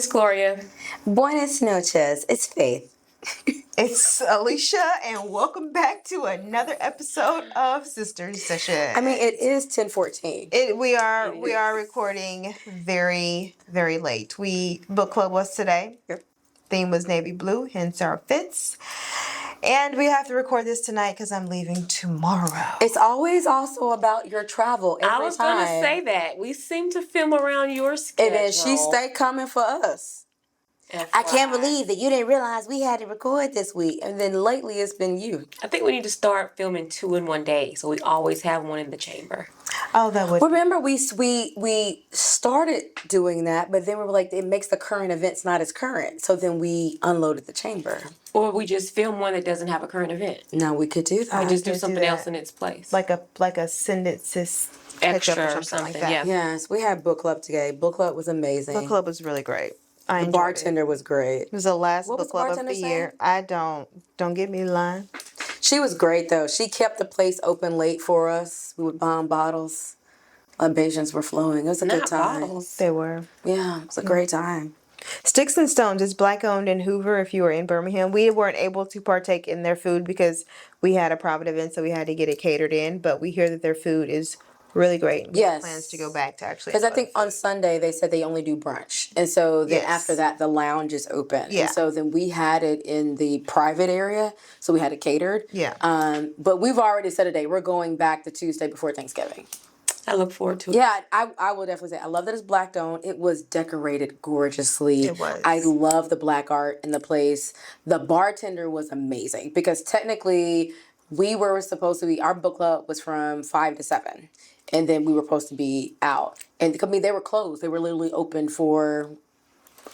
it's Gloria. Buenas noches. It's Faith. It's Alicia, and welcome back to another episode of Sisters Session. I mean, it is 10:14. We are recording very, very late. Book club was today. Yep. Theme was navy blue, hence our fits. And we have to record this tonight because I'm leaving tomorrow. It's always also about your travel every time. I was going to say that. We seem to film around your schedule. And then she stay coming for us. I can't believe that you didn't realize we had to record this week. And then lately it's been you. I think we need to start filming 2 in one day so we always have one in the chamber. Oh, that would... Remember, we started doing that, but then we were like, it makes the current events not as current. So then we unloaded the chamber. Or we just film one that doesn't have a current event. No, we could do that. Or just do something else in its place. Like a synthesis extra or something like that. Yeah. Yes, we had book club today. Book club was amazing. Book club was really great. The bartender was great. It was the last book club of the year. I don't get me lying. She was great though. She kept the place open late for us. We would bomb bottles. Libations were flowing. It was a good time. Bottles. They were. Yeah, it was a great time. Sticks and Stones is Black owned in Hoover. If you were in Birmingham, we weren't able to partake in their food because we had a private event, so we had to get it catered in. But we hear that their food is really great. We have plans to go back to actually. Because I think on Sunday they said they only do brunch. And so then after that, the lounge is open. Yeah. And so then we had it in the private area. So we had it catered. Yeah. But we've already set a date. We're going back the Tuesday before Thanksgiving. I look forward to it. Yeah, I will definitely say I love that it's Black owned. It was decorated gorgeously. It was. I love the Black art in the place. The bartender was amazing because technically we were supposed to be, our book club was from 5 to 7. And then we were supposed to be out. And I mean, they were closed. They were literally open for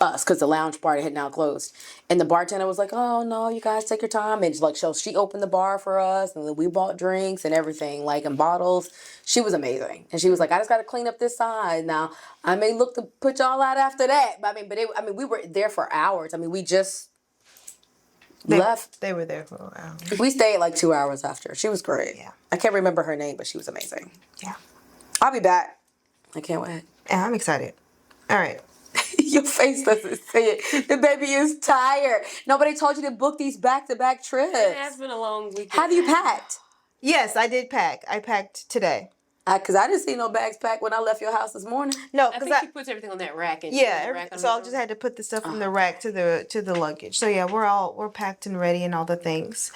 us because the lounge party had now closed. And the bartender was like, oh, no, you guys take your time. And like, so she opened the bar for us. And then we bought drinks and everything, like in bottles. She was amazing. And she was like, I just got to clean up this side. Now, I may look to put y'all out after that. But we were there for hours. I mean, we just left. They were there for a while. We stayed like 2 hours after. She was great. Yeah. I can't remember her name, but she was amazing. Yeah. I'll be back. I can't wait. Yeah, I'm excited. All right. Your face doesn't say it. The baby is tired. Nobody told you to book these back-to-back trips. It has been a long weekend. Have you packed? Yes, I did pack. I packed today. Because I didn't see no bags packed when I left your house this morning. No, I because think she puts everything on that rack. And so I just had to put the stuff from the rack to the luggage. So yeah, we're packed and ready and all the things.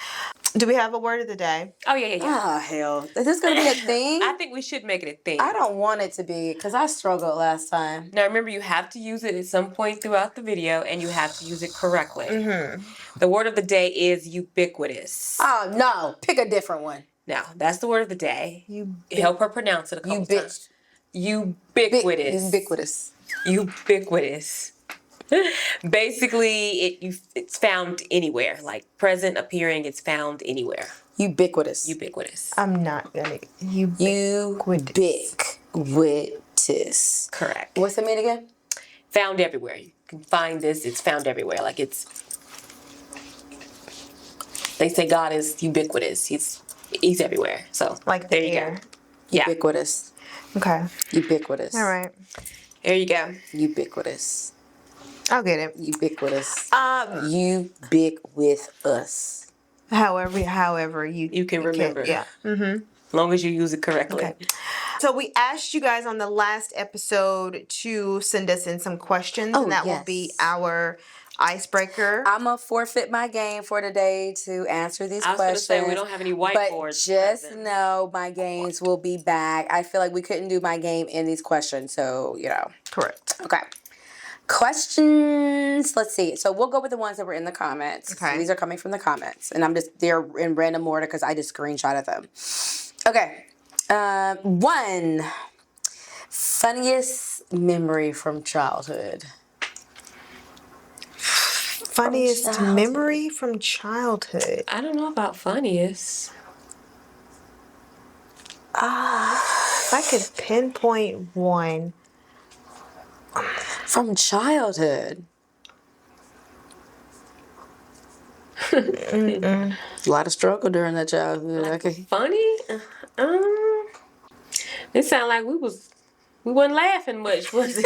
Do we have a word of the day? Oh yeah. Oh hell, is this gonna be a thing? I think we should make it a thing. I don't want it to be because I struggled last time. Now remember, you have to use it at some point throughout the video, and you have to use it correctly. Mm-hmm. The word of the day is ubiquitous. Oh no, pick a different one. Now, that's the word of the day. Help her pronounce it a couple times. Ubiquitous. Ubiquitous. Ubiquitous. Basically, it's found anywhere. Like present, appearing, it's found anywhere. Ubiquitous. Ubiquitous. I'm not gonna. Ubiquitous. Correct. What's the mean again? Found everywhere. You can find this. It's found everywhere. Like they say God is ubiquitous. He's everywhere. So like there you air. go. Yeah. Ubiquitous. Okay. Ubiquitous. All right. There you go. Ubiquitous. I'll get it. Ubiquitous. Ubiquitous. However you can remember. Yeah. Mm-hmm. As long as you use it correctly. Okay. So we asked you guys on the last episode to send us in some questions, and that will be our icebreaker. I'm going to forfeit my game for today to answer these questions. I was going to say, we don't have any whiteboards. But just know my games will be back. I feel like we couldn't do my game in these questions, so, Correct. Okay. Questions. Let's see. So we'll go with the ones that were in the comments. Okay. So these are coming from the comments. And they're in random order because I just screenshotted them. Okay. 1. Funniest memory from childhood. Funniest memory from childhood. I don't know about funniest. If I could pinpoint one. From childhood. A lot of struggle during that childhood. Okay. Funny? It sounded like we wasn't laughing much, was it?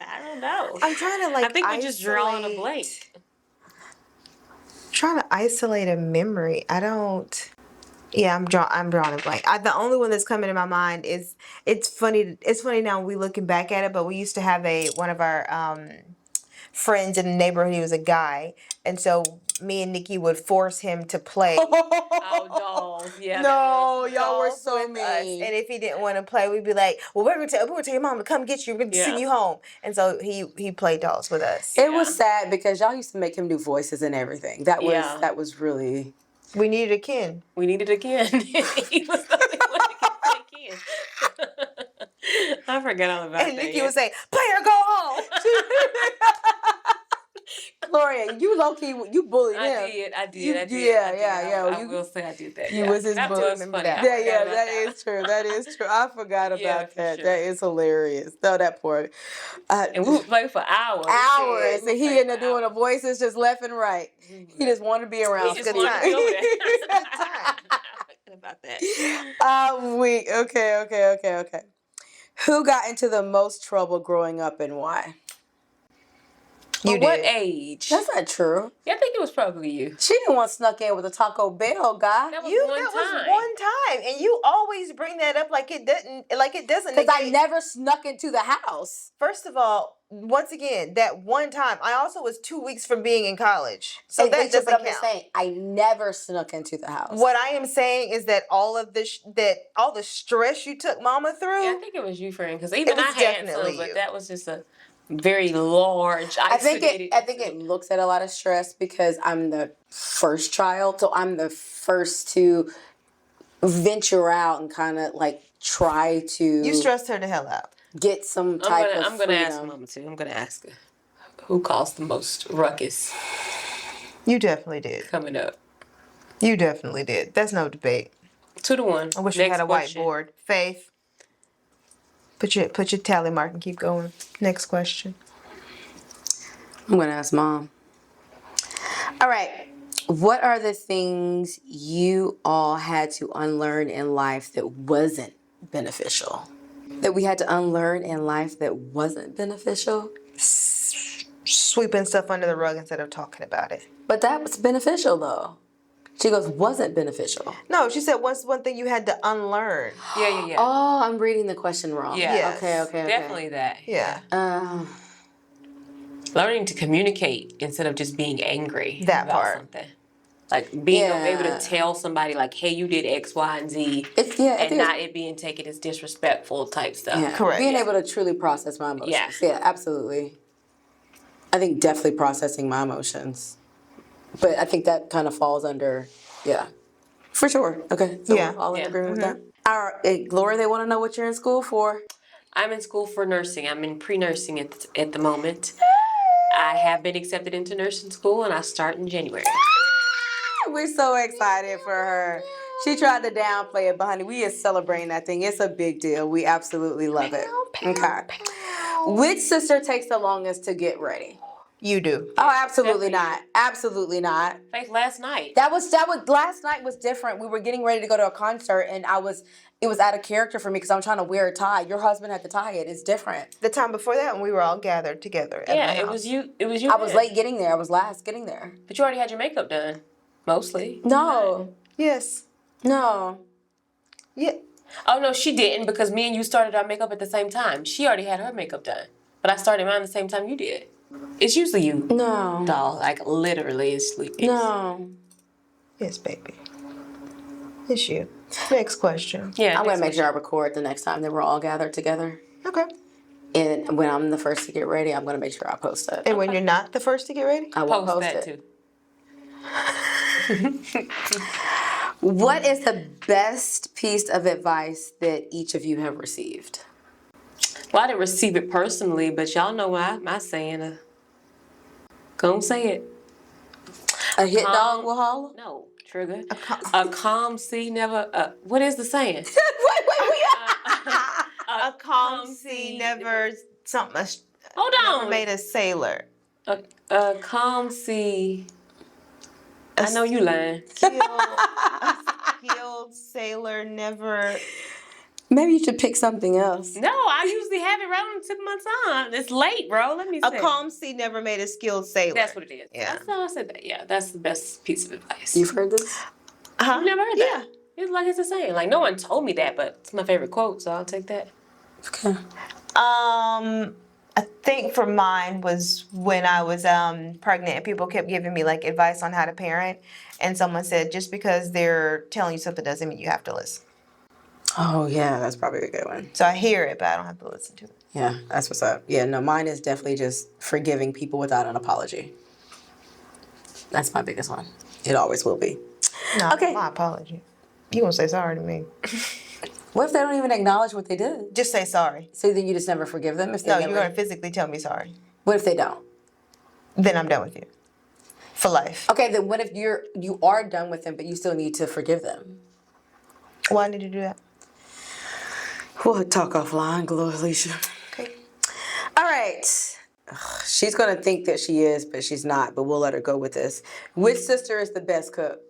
I don't know. I'm trying to I think we're just drawing a blank. Trying to isolate a memory. I don't. Yeah, I'm drawing a blank. The only one that's coming to my mind is it's funny. It's funny now we looking back at it, but we used to have one of our friends in the neighborhood. He was a guy, and so me and Nikki would force him to play. Oh, dolls. Yeah. No, y'all were dolls so with us. mean. And if he didn't want to play, we'd be like, "Well, we're gonna tell your mom to come get you. We're gonna send you home." And so he played dolls with us. It was sad because y'all used to make him do voices and everything. That was really. We needed a Ken. We needed a Ken. He was the only one that could play Ken. I forgot all about that. And Nikki would say, "Play or go home." Gloria, you low key, you bullied him. I did. Yeah. I will say I did that. He was his bully. That is true. That is true. I forgot about that. Sure. That is hilarious. No, that poor. And we would play for hours. And he ended up doing the voices just left and right. He just wanted to be around. He just wanted to be over there. About that. Okay. Who got into the most trouble growing up and why? What age? That's not true. Yeah, I think it was probably you. She didn't want snuck in with a Taco Bell guy. That was one time, and you always bring that up like it doesn't. Because I never snuck into the house. First of all, once again, that one time, I also was 2 weeks from being in college, so that doesn't count. I'm just saying, I never snuck into the house. What I am saying is that all the stress you took Mama through. Yeah, I think it was you, friend, because even I had some, but that was just a very large, isolated. I think it looks at a lot of stress because I'm the first child, so I'm the first to venture out and kind of like try to. You stressed her the hell out. Get some type of. I'm gonna ask Mama too. I'm gonna ask her who caused the most ruckus. You definitely did. Coming up. You definitely did. That's no debate. 2-1. I wish we had a whiteboard. Faith. Put your tally mark and keep going. Next question. I'm going to ask Mom. All right. What are the things you all had to unlearn in life that wasn't beneficial? That we had to unlearn in life that wasn't beneficial? Sweeping stuff under the rug instead of talking about it. But that was beneficial, though. She goes, wasn't beneficial. No, she said, what's one thing you had to unlearn? Yeah. Oh, I'm reading the question wrong. Yeah. Yes. Okay. Definitely that. Yeah. Learning to communicate instead of just being angry that about part. Something. Like being able to tell somebody like, hey, you did X, Y, and Z. And not it being taken as disrespectful type stuff. Yeah. Correct. Being able to truly process my emotions. Yeah, absolutely. I think definitely processing my emotions. But I think that kind of falls under, for sure. Okay, so we're all in agreement with that. All right, Gloria, they want to know what you're in school for. I'm in school for nursing. I'm in pre-nursing at the moment. I have been accepted into nursing school, and I start in January. We're so excited for her. She tried to downplay it, but honey, we is celebrating that thing. It's a big deal. We absolutely love it. Okay. Which sister takes the longest to get ready? You do. Oh, absolutely not. Absolutely not. Faith, last night. That was last night was different. We were getting ready to go to a concert and it was out of character for me because I'm trying to wear a tie. Your husband had to tie it. It's different. The time before that when we were all gathered together. It was you. It was you. I was late getting there. I was last getting there. But you already had your makeup done. Mostly. No. Yes. No. Yeah. Oh no, she didn't because me and you started our makeup at the same time. She already had her makeup done. But I started mine the same time you did. It's usually you. No. Doll, like literally it's sleeping. No. Yes, baby. It's you. Next question. Yeah. I'm going to make sure I record the next time that we're all gathered together. Okay. And when I'm the first to get ready, I'm going to make sure I post it. And when you're not the first to get ready? I will post that it. Too. What is the best piece of advice that each of you have received? Well, I didn't receive it personally, but y'all know my saying. Go say it. A hit dog will holler? No, trigger. A calm sea never. What is the saying? wait. A calm sea never something. Hold on. Never made a sailor. A calm sea. I know you lying. A skilled sailor never. Maybe you should pick something else. No, I usually have it right on the tip of my tongue. It's late, bro. Let me see. A calm sea never made a skilled sailor. That's what it is. Yeah. That's how I said that. Yeah, that's the best piece of advice. You've heard this? I've never heard that. It's like it's the same. Like no one told me that, but it's my favorite quote, so I'll take that. Okay. I think for mine was when I was pregnant and people kept giving me like advice on how to parent, and someone said just because they're telling you something doesn't mean you have to listen. Oh yeah, that's probably a good one. So I hear it, but I don't have to listen to it. Yeah, that's what's up. Yeah, no, mine is definitely just forgiving people without an apology. That's my biggest one. It always will be. No, Okay. my apology. You gonna say sorry to me? What if they don't even acknowledge what they did? Just say sorry. So then you just never forgive them? If they No, never... you're gonna physically tell me sorry. What if they don't? Then I'm done with you. For life. Okay, then what if you are done with them, but you still need to forgive them? Why did you do that? We'll talk offline, Alicia. Okay. All right. Ugh, she's going to think that she is, but she's not, but we'll let her go with this. Which sister is the best cook?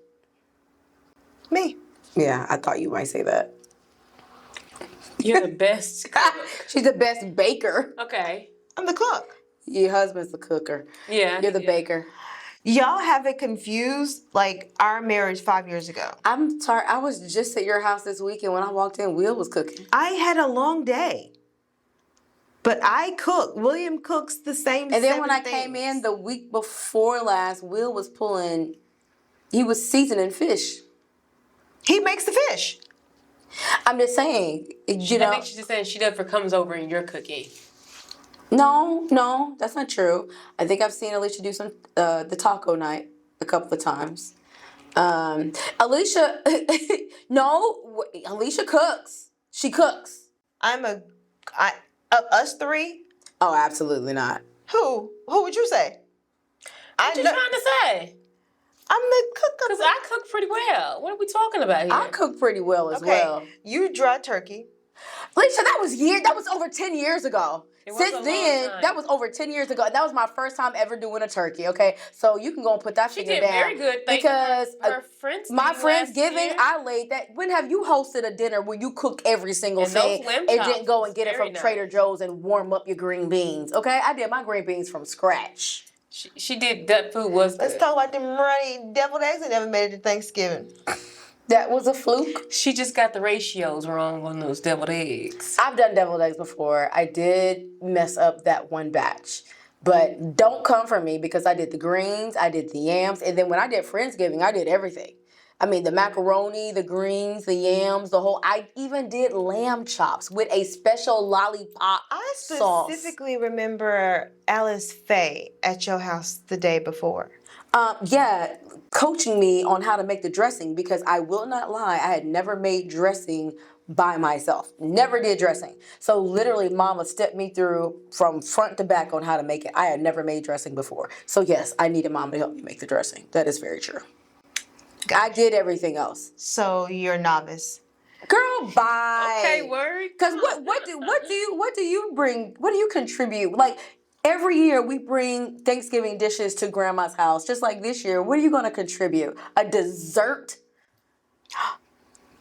Me. Yeah, I thought you might say that. You're the best cook. She's the best baker. Okay. I'm the cook. Your husband's the cooker. Yeah. You're the baker. Y'all have it confused, like our marriage 5 years ago. I'm sorry. I was just at your house this weekend. When I walked in, Will was cooking. I had a long day. But I cook. William cooks the same And then when I things. came in the week before last, Will was he was seasoning fish. He makes the fish. I'm just saying, I think she's just saying she never comes over and you're cooking. No, that's not true. I think I've seen Alicia do some the taco night a couple of times. Alicia, no, Alicia cooks. She cooks. Us three? Oh, absolutely not. Who would you say? What you trying to say? I'm the cook. Because I cook pretty well. What are we talking about here? I cook pretty well as well. You dry turkey. Alicia, that was over 10 years ago. Since then, that was over 10 years ago. That was my first time ever doing a turkey, okay? So you can go and put that figure down. She did very good. Because my Friendsgiving, year. I laid that. When have you hosted a dinner where you cook every single thing and didn't go and get it from Trader Joe's and warm up your green beans, okay? I did my green beans from scratch. She did. That food was good. Let's talk about them runny deviled eggs that never made it to Thanksgiving. That was a fluke. She just got the ratios wrong on those deviled eggs. I've done deviled eggs before. I did mess up that one batch. But don't come for me because I did the greens, I did the yams, and then when I did Friendsgiving, I did everything. I mean, the macaroni, the greens, the yams, I even did lamb chops with a special lollipop sauce. I specifically remember Alice Faye at your house the day before. Yeah, coaching me on how to make the dressing because I will not lie, I had never made dressing by myself. Never did dressing. So literally Mama stepped me through from front to back on how to make it. I had never made dressing before. So yes, I needed Mom to help me make the dressing. That is very true. I did everything else. So you're a novice. Girl, bye. Okay, word. Because what do you bring? What do you contribute? Like every year we bring Thanksgiving dishes to Grandma's house. Just like this year, what are you going to contribute? A dessert?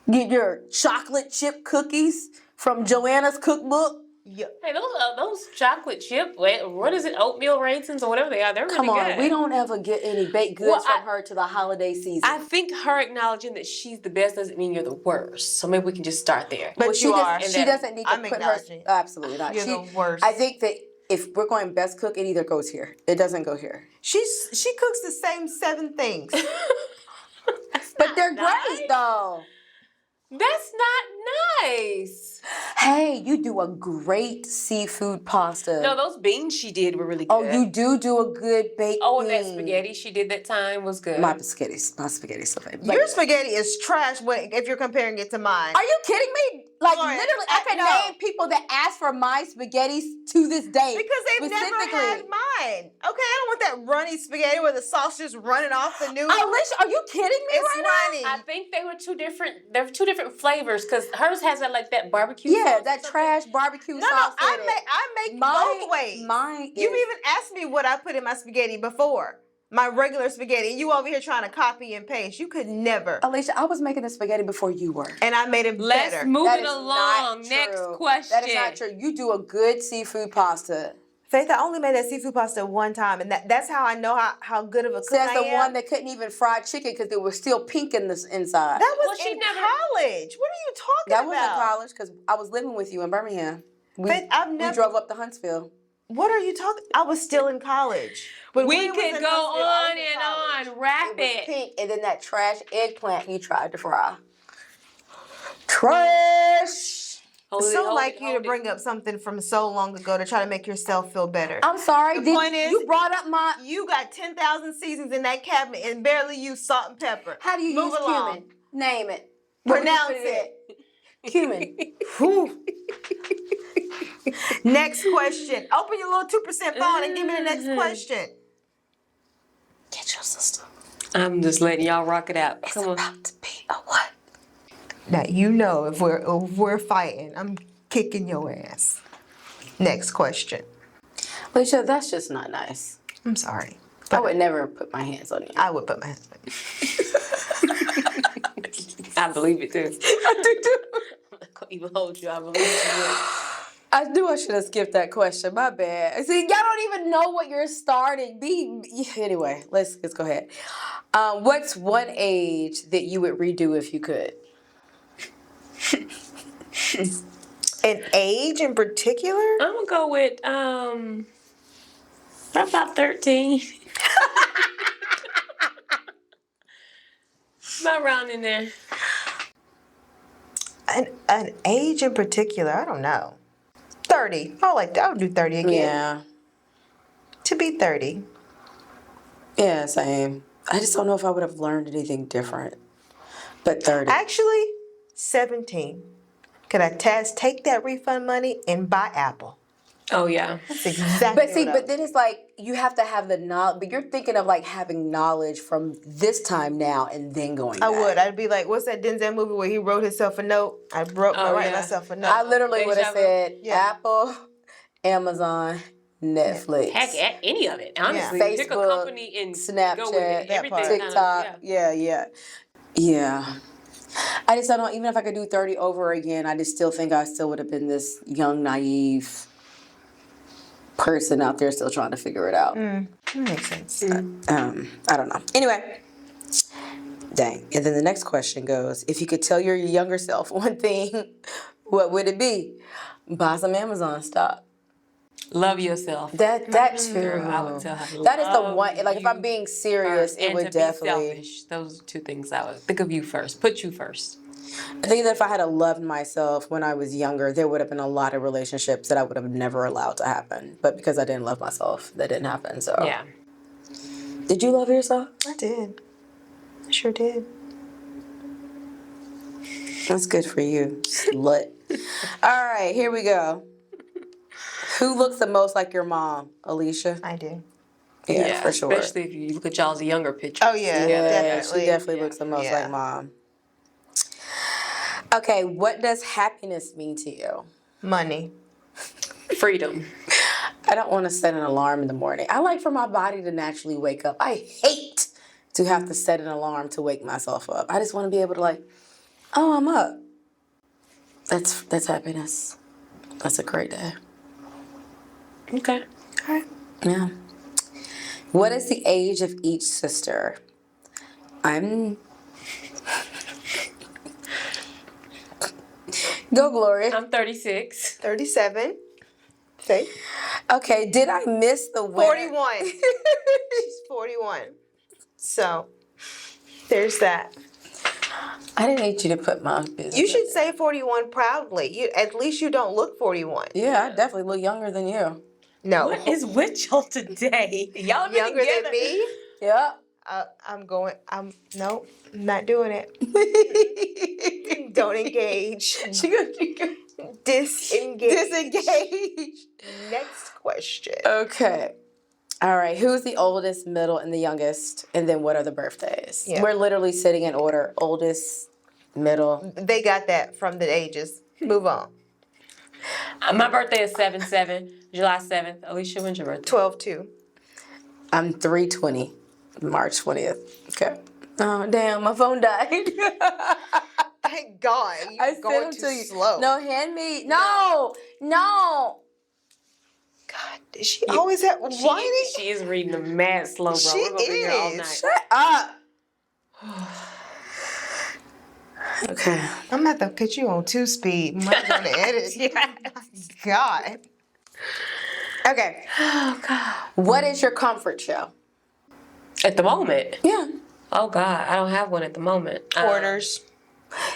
Get your chocolate chip cookies from Joanna's cookbook. Hey, those chocolate chip, what is it, oatmeal raisins or whatever they are, they're really good. Come on, we don't ever get any baked goods from her to the holiday season. I think her acknowledging that she's the best doesn't mean you're the worst. So maybe we can just start there. But she doesn't need to put her... Absolutely not. You're the worst. I think that if we're going best cook, it either goes here. It doesn't go here. She cooks the same 7 things. But they're great, though. That's not nice. Hey, you do a great seafood pasta. No, those beans she did were really good. Oh, you do a good baked bean. And that spaghetti she did that time was good. My spaghetti's so good. Your spaghetti is trash if you're comparing it to mine. Are you kidding me? Like, literally, I can name people that ask for my spaghettis to this day. Because they've never had mine. Okay, I don't want that runny spaghetti where the sauce just running off the noodle. Alicia, are you kidding me runny. I think they were two different. They're two different flavors because hers has that barbecue. Yeah, sauce that trash barbecue sauce. No, I make both ways. Mine. You've even asked me what I put in my spaghetti before. my regular spaghetti. You over here trying to copy and paste. You could never. Alicia, I was making the spaghetti before you were. And I made it Let's better. move That it is along. not Next true. question. That is not true. You do a good seafood pasta. Faith, I only made that seafood pasta one time, and that's how I know how good of a cook Says I the am. one that couldn't even fry chicken because they were still pink in the inside. That was in college. What are you talking That about? was in college because I was living with you in Birmingham. Faith, we drove up to Huntsville. What are you talking? I was still in collge. But we could go on and on. Wrap it. Was pink, and then that trash eggplant you tried to fry. Trash. So like you to bring up something from so long ago to try to make yourself feel better. I'm sorry. The point is, you brought up you got 10,000 seasons in that cabinet and barely use salt and pepper. How do you use cumin? Name it. Pronounce it. Cumin. Next question. Open your little 2% phone and give me the next question. Get your sister. I'm just letting y'all rock it out. It's about to be a what? Now you know if we're fighting, I'm kicking your ass. Next question. Alicia, that's just not nice. I'm sorry. I would never put my hands on you. I would put my hands on you. I believe it too. I do too. I'm not gonna even hold you. I believe it. I knew I should have skipped that question. My bad. See, y'all don't even know what you're starting. Anyway, let's go ahead. What's one age that you would redo if you could? An age in particular? I'm gonna go with about 13. About around in there. An age in particular? I don't know. 30. I would do 30 again. Yeah. To be 30. Yeah, same. I just don't know if I would have learned anything different. But 30. Actually, 17. Could I take that refund money and buy Apple? Oh yeah. That's exactly. But then it's like you have to have the knowledge. But you're thinking of like having knowledge from this time now and then going back. I would. I'd be like, what's that Denzel movie where he wrote himself a note? I wrote myself a note. I literally would have said Apple, Amazon, Netflix. Heck, any of it. Honestly, Facebook, pick a company and Snapchat, go with it. Everything TikTok. Yeah. I just don't know. Even if I could do 30 over again, I just still think I still would have been this young, naive person out there still trying to figure it out. That makes sense. I don't know. Anyway, dang. And then the next question goes, if you could tell your younger self one thing, what would it be? Buy some Amazon stock. Love yourself. That's true. I would tell her. That is the one. Like if I'm being serious, it would definitely. Be selfish. Those are two things I would think of you first. Put you first. I think that if I had loved myself when I was younger, there would have been a lot of relationships that I would have never allowed to happen. But because I didn't love myself, that didn't happen. So yeah. Did you love yourself? I did. I sure did. That's good for you, slut. All right, here we go. Who looks the most like your mom, Alicia? I do. Yeah, for sure. Especially if you look at y'all's younger pictures. Oh yeah, definitely. She definitely looks the most like mom. Okay, what does happiness mean to you? Money. Freedom. I don't want to set an alarm in the morning. I like for my body to naturally wake up. I hate to have to set an alarm to wake myself up. I just want to be able to I'm up. That's happiness. That's a great day. Okay. All right. Yeah. What is the age of each sister? Go, Gloria. I'm 36. 37. Faith. Okay, did I miss the winner? 41. She's 41. So, there's that. I didn't need you to put my business. You should say 41 proudly. At least you don't look 41. Yeah, I definitely look younger than you. No. What is with y'all today? Y'all been Younger together. than me? Yeah. I'm not doing it. Don't engage. Disengage. Next question. Okay. All right. Who's the oldest, middle, and the youngest? And then what are the birthdays? Yeah. We're literally sitting in order. Oldest, middle. They got that from the ages. Move on. My birthday is 7/7, July 7th. Alicia, when's your birthday? 12/2. I'm 320. March 20th. Okay. Oh, damn, my phone died. Thank God. I You're going sent too them to you. slow. No, handmade. No. God, she always have whining. She is reading them mad slow, bro. She We're gonna be here all is. night. Shut up. Okay. I'm gonna have to put you on 2-speed. Might go to edit. Yeah. God. Okay. Oh God. What is your comfort show? At the moment. Yeah. Oh God, I don't have one at the moment. Hoarders.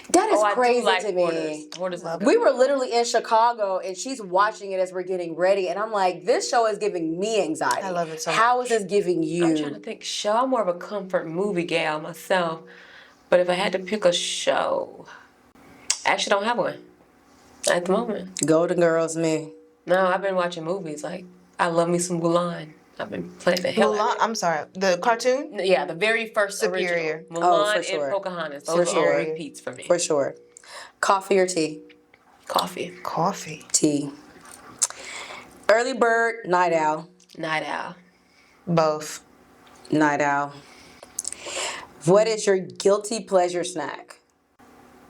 That is I crazy do like to Hoarders. me. Hoarders is good. We were literally in Chicago and she's watching it as we're getting ready. And I'm like, this show is giving me anxiety. I love it so How much. is this giving you? I'm trying to think. Show. I'm more of a comfort movie gal myself. But if I had to pick a show, I actually don't have one at the moment. Golden Girls, me. No, I've been watching movies. Like, I love me some Mulan. I've been playing the hell out Mulan. of it. I'm sorry. The cartoon. Yeah, the very first Superior. original. Mulan for sure. and Pocahontas. Those are all Superior. repeats for me. For sure. Coffee or tea? Coffee. Coffee. Tea. Early bird, night owl. Night owl. Both. Night owl. What is your guilty pleasure snack? I'm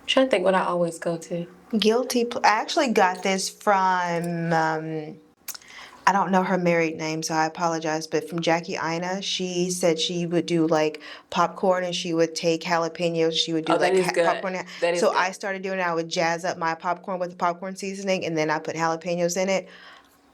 trying to think what I always go to. I actually got this from, I don't know her married name, so I apologize, but from Jackie Ina. She said she would do like popcorn and she would take jalapenos. She would do that is good. popcorn. That is so good. I started doing it. I would jazz up my popcorn with the popcorn seasoning and then I put jalapenos in it.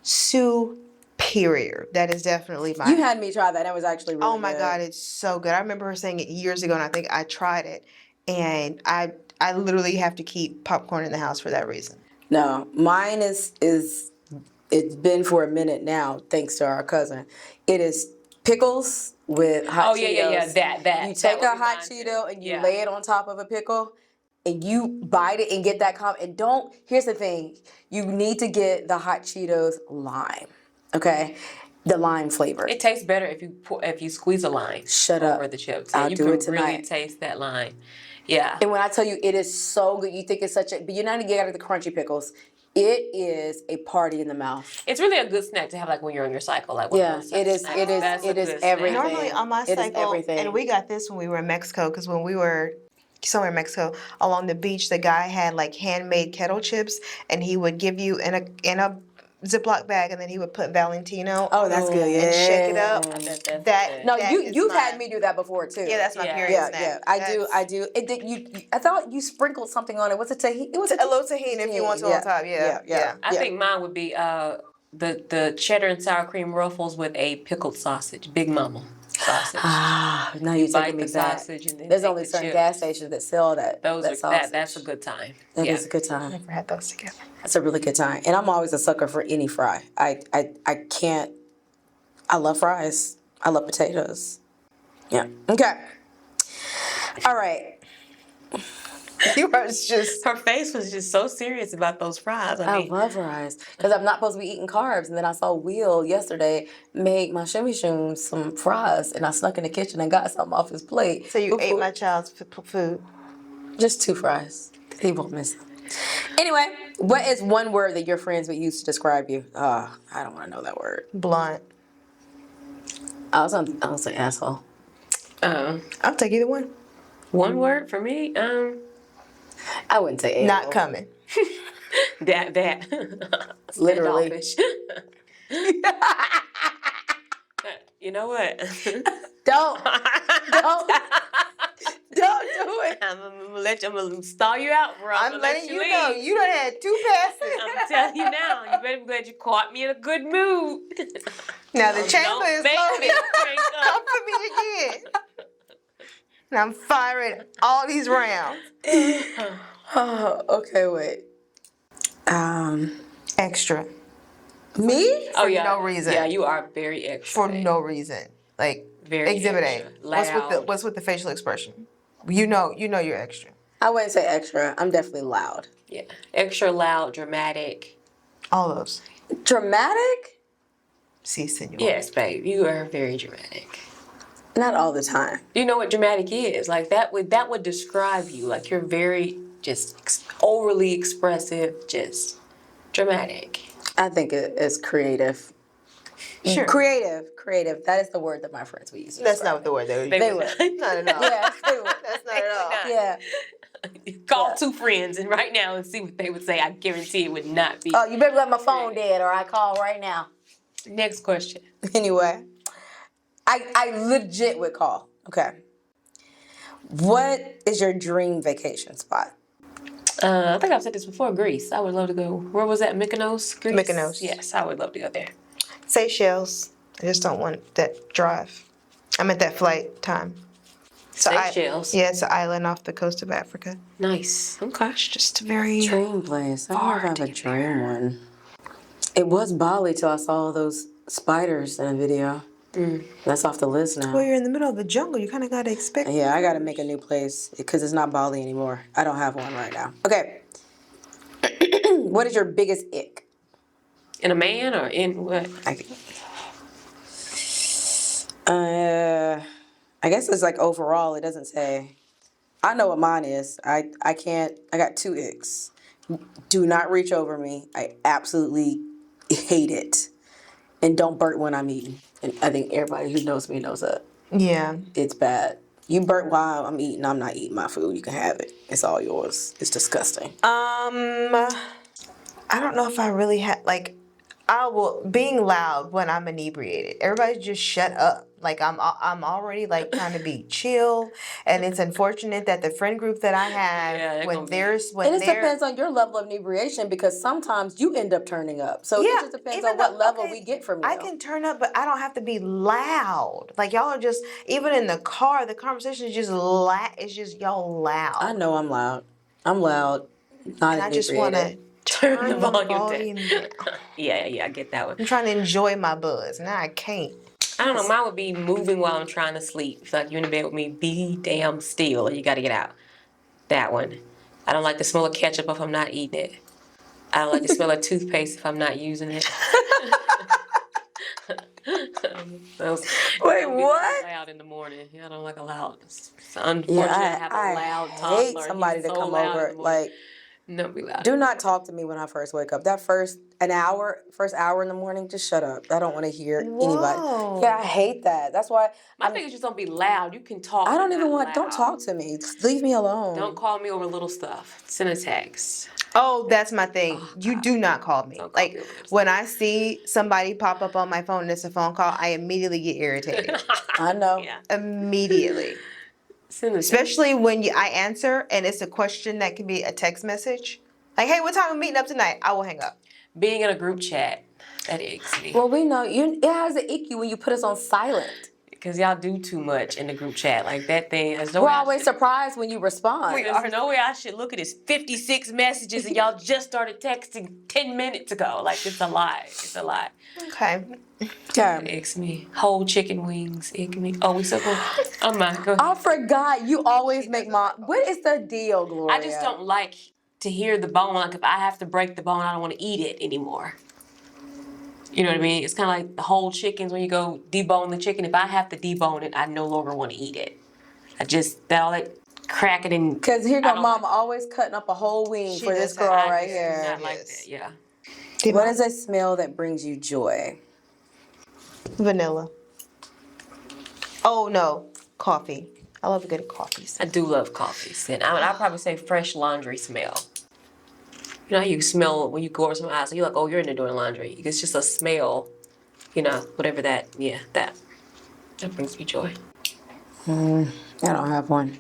Superior. That is definitely my. You had me try that. That was actually really Oh my good. God, it's so good. I remember her saying it years ago and I think I tried it. And I literally have to keep popcorn in the house for that reason. No, mine is it's been for a minute now, thanks to our cousin. It is pickles with hot Cheetos. Yeah. That. You take that a would hot be mine, Cheeto too. and you lay it on top of a pickle and you bite it and get that and here's the thing, you need to get the hot Cheetos lime, okay? The lime flavor. It tastes better if you squeeze a lime over the chips. I'll you do can it tonight. really taste that lime. Yeah. And when I tell you it is so good, you think it's but you're not gonna get the crunchy pickles. It is a party in the mouth. It's really a good snack to have like when you're on your cycle. Like it is everything. Normally on my cycle, and we got this when we were in Mexico, because when we were somewhere in Mexico along the beach, the guy had like handmade kettle chips, and he would give you in a Ziploc bag, and then he would put Valentino. Oh, that's good. Yeah. And shake it up. You've had me do that before too. Yeah, that's my period snack. Yeah, I do. I thought you sprinkled something on it. What's it? It was a little tahini if you want to on top. Yeah. I think mine would be the cheddar and sour cream ruffles with a pickled sausage, Big Mama sausage. Now you're taking me back. There's only certain gas stations that sell that. Sausage. That's a good time. That is a good time. I never had those together. That's a really good time. And I'm always a sucker for any fry. I can't. I love fries. I love potatoes. Yeah. Okay. All right. You are just. Her face was just so serious about those fries. I love fries because I'm not supposed to be eating carbs. And then I saw Will yesterday make my shimmy shoom some fries, and I snuck in the kitchen and got something off his plate. So you ate my child's food? Just 2 fries. He won't miss them. Anyway, what is one word that your friends would use to describe you? I don't want to know that word. Blunt. I'll say asshole. I'll take either one. One word for me. I wouldn't say asshole. Not coming. That. Literally. You know what? Don't do it. I'm gonna stall you out, bro. I'm letting you know. You done had 2 passes. I'm telling you now. You better be glad you caught me in a good mood. Now the chamber is loaded. Crank up. Come for me again. And I'm firing all these rounds. Oh, okay, wait. Extra. Me? Oh yeah. No reason. Yeah, you are very extra. For no reason. Like Very Exhibit extra. A. What's with the facial expression? You know you're extra. I wouldn't say extra. I'm definitely loud. Yeah. Extra loud, dramatic. All those. Dramatic? Si, senor. Yes, babe. You are very dramatic. Not all the time. You know what dramatic is? Like that would describe you. Like you're very just overly expressive, just dramatic. I think it's creative. Sure. Creative. That is the word that my friends would use. That's not the word they would use. They would. Not at all. Yes, they would. That's not at all. Yeah. Call two friends and right now and see what they would say. I guarantee it would not be. Oh, you better let my phone dead or I call right now. Next question. Anyway, I legit would call. Okay. What is your dream vacation spot? I think I've said this before. Greece. I would love to go. Where was that? Mykonos? Greece? Mykonos. Yes, I would love to go there. Seychelles. I just don't want that drive. I'm at that flight time. Seychelles. Yeah, it's an island off the coast of Africa. Nice. Okay. It's just very... Dream place. I don't know if I have a dream one. It was Bali till I saw those spiders in a video. That's off the list now. Well, you're in the middle of the jungle. You kind of got to expect... Yeah, I got to make a new place because it's not Bali anymore. I don't have one right now. Okay. What is your biggest ick? In a man or in what? I guess it's like overall. It doesn't say. I know what mine is. I can't. I got 2 icks. Do not reach over me. I absolutely hate it. And don't burp when I'm eating. And I think everybody who knows me knows that. Yeah. It's bad. You burp while I'm eating. I'm not eating my food. You can have it. It's all yours. It's disgusting. I don't know if I really had being loud when I'm inebriated. Everybody just shut up. Like I'm already like trying to be chill, and it's unfortunate that the friend group that I have And it depends on your level of inebriation because sometimes you end up turning up. So it just depends on what level we get from you. I can turn up, but I don't have to be loud. Like y'all are just even in the car, the conversation is just It's just y'all loud. I know I'm loud. I'm loud. Not and I just want to turn the volume down. Yeah, I get that one. I'm trying to enjoy my buzz. Now I can't. I don't know. Mine would be moving while I'm trying to sleep. If like you're in bed with me, be damn still, or you got to get out. That one. I don't like the smell of ketchup if I'm not eating it. I don't like the smell of toothpaste if I'm not using it. Wait, what? Loud in the morning. Yeah, I don't like a loud. It's unfortunate to have a loud toddler. I hate somebody to come over. Like, no, be loud. Do not talk to me when I first wake up. That first hour in the morning, just shut up. I don't want to hear anybody. Yeah, I hate that. That's why my thing is just don't be loud. You can talk. I don't even want. Don't talk to me. Just leave me alone. Don't call me over little stuff. Send a text. Oh, that's my thing. You do not call me. Like when I see somebody pop up on my phone and it's a phone call, I immediately get irritated. I know. Yeah. Immediately. Especially when I answer and it's a question that can be a text message. Like, hey, what time are we meeting up tonight? I will hang up. Being in a group chat, that icks me. Well, we know it has an ick you when you put us on silent. Because y'all do too much in the group chat. Like that thing. We're always surprised when you respond. There's no way I should look at his 56 messages and y'all just started texting 10 minutes ago. Like, it's a lie. It's a lie. Okay. Icks me. Whole chicken wings. Ick me. Oh, we so cool. Oh my God. I forgot. You always make what is the deal, Gloria? I just don't like to hear the bone. Like, if I have to break the bone, I don't want to eat it anymore. You know what I mean? It's kind of like the whole chickens when you go debone the chicken. If I have to debone it, I no longer want to eat it. All that cracking and... Because here go mama always cutting up a whole wing for this girl right here. Not like that, yeah. What is a smell that brings you joy? Vanilla. Oh, no. Coffee. I love a good coffee scent. I do love coffee scent. I'd probably say fresh laundry smell. You know how you smell when you go over someone's house, you're like, oh, you're in there doing laundry. It's just a smell, whatever that brings me joy. I don't have one.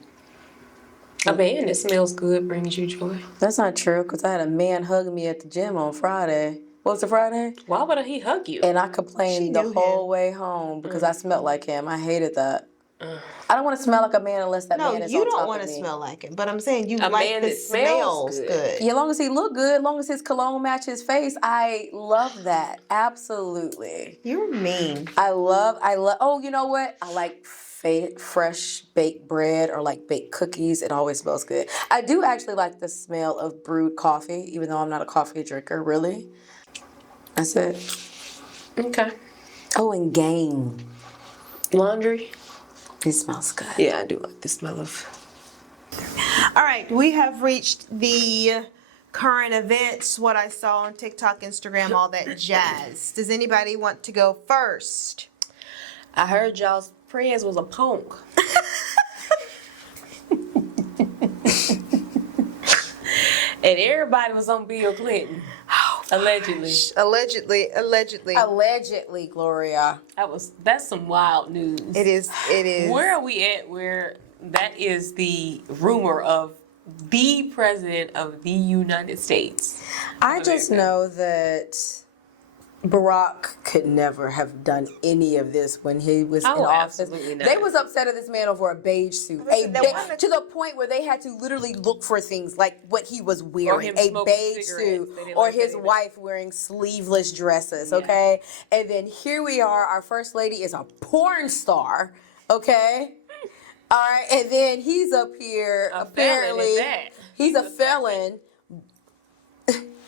A man that smells good brings you joy. That's not true, because I had a man hug me at the gym on Friday. What was it, Friday? Why would he hug you? And I complained the whole way home because I smelled like him. I hated that. I don't want to smell like a man unless that man is on top of me. No, you don't want to smell like him. But I'm saying you like the smells good. Yeah, as long as he look good, as long as his cologne match his face, I love that. Absolutely. You're mean. I love. Oh, you know what? I like fresh baked bread or like baked cookies. It always smells good. I do actually like the smell of brewed coffee, even though I'm not a coffee drinker, really. That's it. Okay. Oh, and game. Laundry. It smells good. Yeah, I do like the smell of... All right, we have reached the current events, what I saw on TikTok, Instagram, all that jazz. Does anybody want to go first? I heard y'all's prayers was a punk. And everybody was on Bill Clinton. Allegedly. Allegedly, Gloria. That's some wild news. It is. Where are we at where that is the rumor of the president of the United States? I just know that Barack could never have done any of this when he was in office. Absolutely not. They was upset at this man over a beige suit, to the point where they had to literally look for things like what he was wearing, a beige suit, or his wife wearing sleeveless dresses. Okay, and then here we are. Our first lady is a porn star. Okay. All right, and then he's up here. Apparently, he's a felon.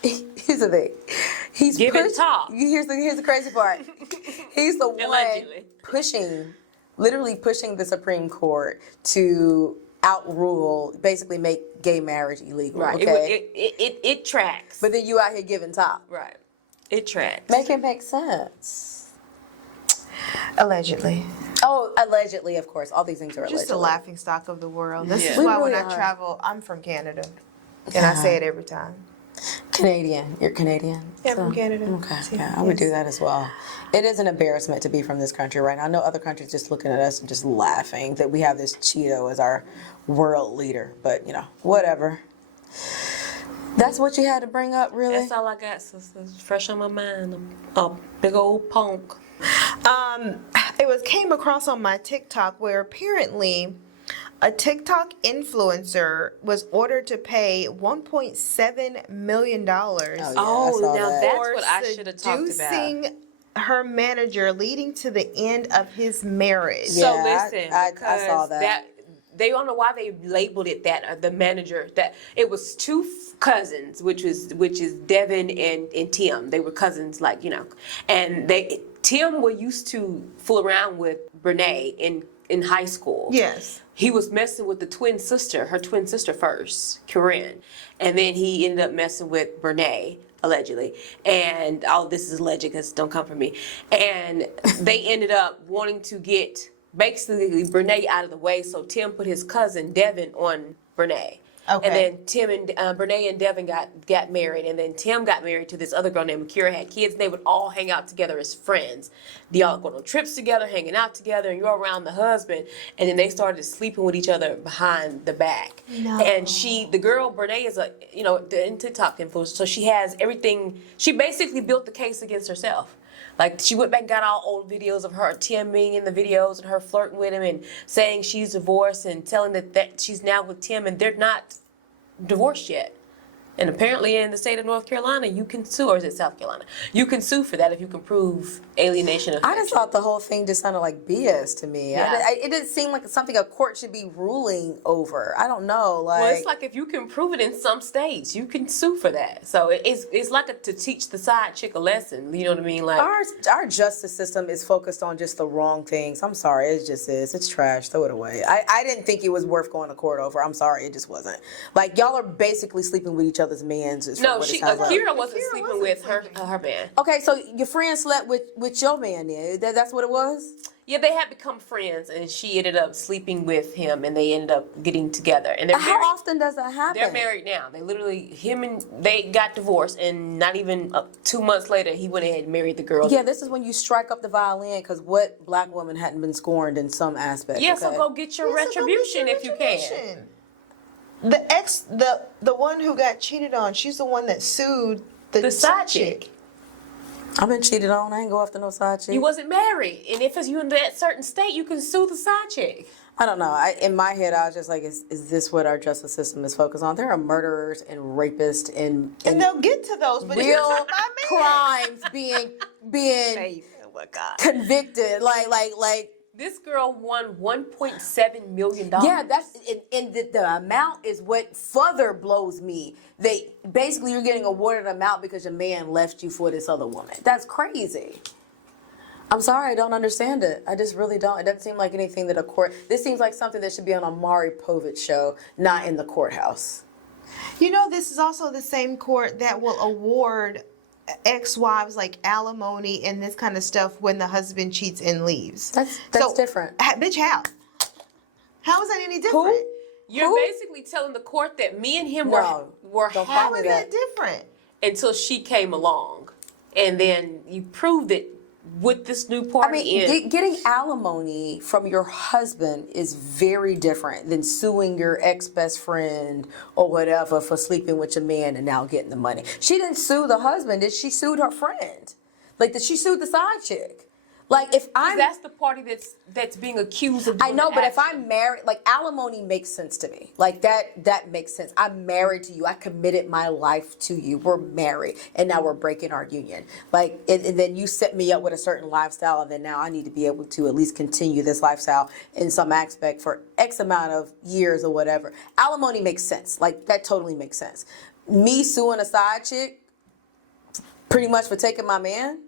Here's the thing. He's giving talk. Here's the crazy part. He's the one literally pushing the Supreme Court to outrule, basically make gay marriage illegal. Right. Okay. It tracks. But then you out here giving top. Right. It tracks. Make it make sense. Allegedly. Oh, allegedly, of course. All these things are Just allegedly. a laughing stock of the world. This is We why really when I are. travel, I'm from Canada. And I say it every time. Canadian. You're Canadian? Yeah, from Canada. Okay, yeah, I would do that as well. It is an embarrassment to be from this country right now. I know other countries just looking at us and just laughing that we have this Cheeto as our world leader, but whatever. That's what you had to bring up, really? That's all I got, sister. It's fresh on my mind. A big old punk. It came across on my TikTok where apparently a TikTok influencer was ordered to pay $1.7 million Oh, now that's what I should have talked about. seducing her manager, leading to the end of his marriage. So Yeah, listen, I saw that. They don't know why they labeled it that. The manager, that it was two cousins, which is Devin and Tim. They were cousins, and Tim was used to fool around with Brene in high school. Yes. He was messing with her twin sister first, Corinne, and then he ended up messing with Brene, allegedly. And all this is alleged because don't come from me. And they ended up wanting to get basically Brene out of the way, so Tim put his cousin Devin on Brene. Okay. And then Tim and Brene and Devin got married, and then Tim got married to this other girl named Kira, had kids, and they would all hang out together as friends. They all go on trips together, hanging out together, and you're around the husband, and then they started sleeping with each other behind the back. No. And the girl Brene is the TikTok influencer, so she has everything. She basically built the case against herself. Like, she went back and got all old videos of her, Tim being in the videos, and her flirting with him and saying she's divorced and telling that she's now with Tim, and they're not divorced yet. And apparently in the state of North Carolina, you can sue, or is it South Carolina? You can sue for that if you can prove alienation of I just affection. thought the whole thing just sounded like BS to me. Yeah. It didn't seem like something a court should be ruling over. I don't know. Well, it's like if you can prove it in some states, you can sue for that. So it's like to teach the side chick a lesson. You know what I mean? Like, our justice system is focused on just the wrong things. I'm sorry, it just is. It's trash. Throw it away. I didn't think it was worth going to court over. I'm sorry, it just wasn't. Like, y'all are basically sleeping with each other's mans. no, Kira wasn't sleeping with her man. Okay, so your friend slept with your man then. That's what it was? Yeah, they had become friends, and she ended up sleeping with him, and they ended up getting together. And they're How married. often does that happen? They're married now. They got divorced, and not even 2 months later, he went ahead and married the girl. Yeah, this is when you strike up the violin, because what black woman hadn't been scorned in some aspect? Yeah, okay? so go get your retribution if you can. The one who got cheated on, she's the one that sued The side chick. I've been cheated on. I ain't go after no side chick. You wasn't married, and if you in that certain state, you can sue the side chick. I don't know. In my head, I was just like, is this what our justice system is focused on? There are murderers and rapists and they'll get to those, but real crimes being Oh my God. convicted. Like. This girl won $1.7 million. Yeah, that's and the amount is what further blows me. You're getting awarded an amount because your man left you for this other woman. That's crazy. I'm sorry, I don't understand it. I just really don't. It doesn't seem like anything that a court. This seems like something that should be on a Maury Povich show, not in the courthouse. You know, this is also the same court that will award ex-wives like alimony and this kind of stuff when the husband cheats and leaves. That's So, different. Bitch, how? How is that any different? You're basically telling the court that me and him were don't How happy is that different? until she came along, and then you proved it with this new party. I mean, getting alimony from your husband is very different than suing your ex-best friend or whatever for sleeping with your man and now getting the money. She didn't sue the husband, did she? Sued her friend. Like, she sued the side chick. Like, if that's the party that's being accused of doing I know, the but if action. I'm married, like, alimony makes sense to me. Like, that makes sense. I'm married to you. I committed my life to you. We're married, and now we're breaking our union. Like, and then you set me up with a certain lifestyle, and then now I need to be able to at least continue this lifestyle in some aspect for X amount of years or whatever. Alimony makes sense. Like, that totally makes sense. Me suing a side chick, pretty much for taking my man,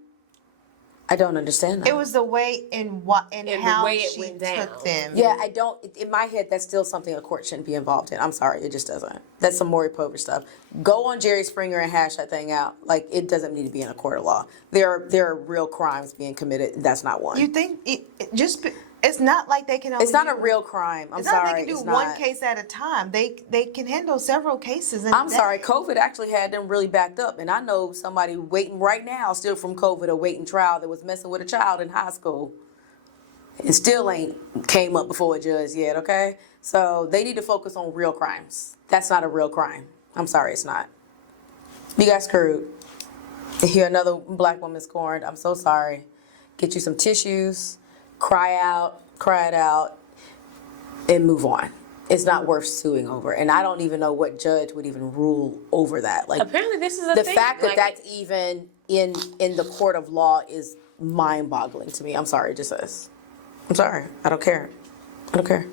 I don't understand that. It was the way and how the way it she went down. took them. Yeah, I don't. In my head, that's still something a court shouldn't be involved in. I'm sorry, it just doesn't. That's some Maury Povich stuff. Go on Jerry Springer and hash that thing out. Like, it doesn't need to be in a court of law. There are real crimes being committed. And that's not one. You think it's not like they can only It's not a do- real crime. I'm It's not sorry. like they can do it's one not. case at a time. They can handle several cases. I'm sorry. COVID actually had them really backed up, and I know somebody waiting right now, still from COVID, awaiting trial that was messing with a child in high school, and still ain't came up before a judge yet. Okay, so they need to focus on real crimes. That's not a real crime. I'm sorry, it's not. You got screwed. And here another black woman scorned. I'm so sorry. Get you some tissues, cry it out, and move on. It's not worth suing over. And I don't even know what judge would even rule over that. Like, Apparently this is a the thing. fact that Like, that's even in the court of law is mind-boggling to me. I'm sorry, it just is. I'm sorry. I don't care. I don't care.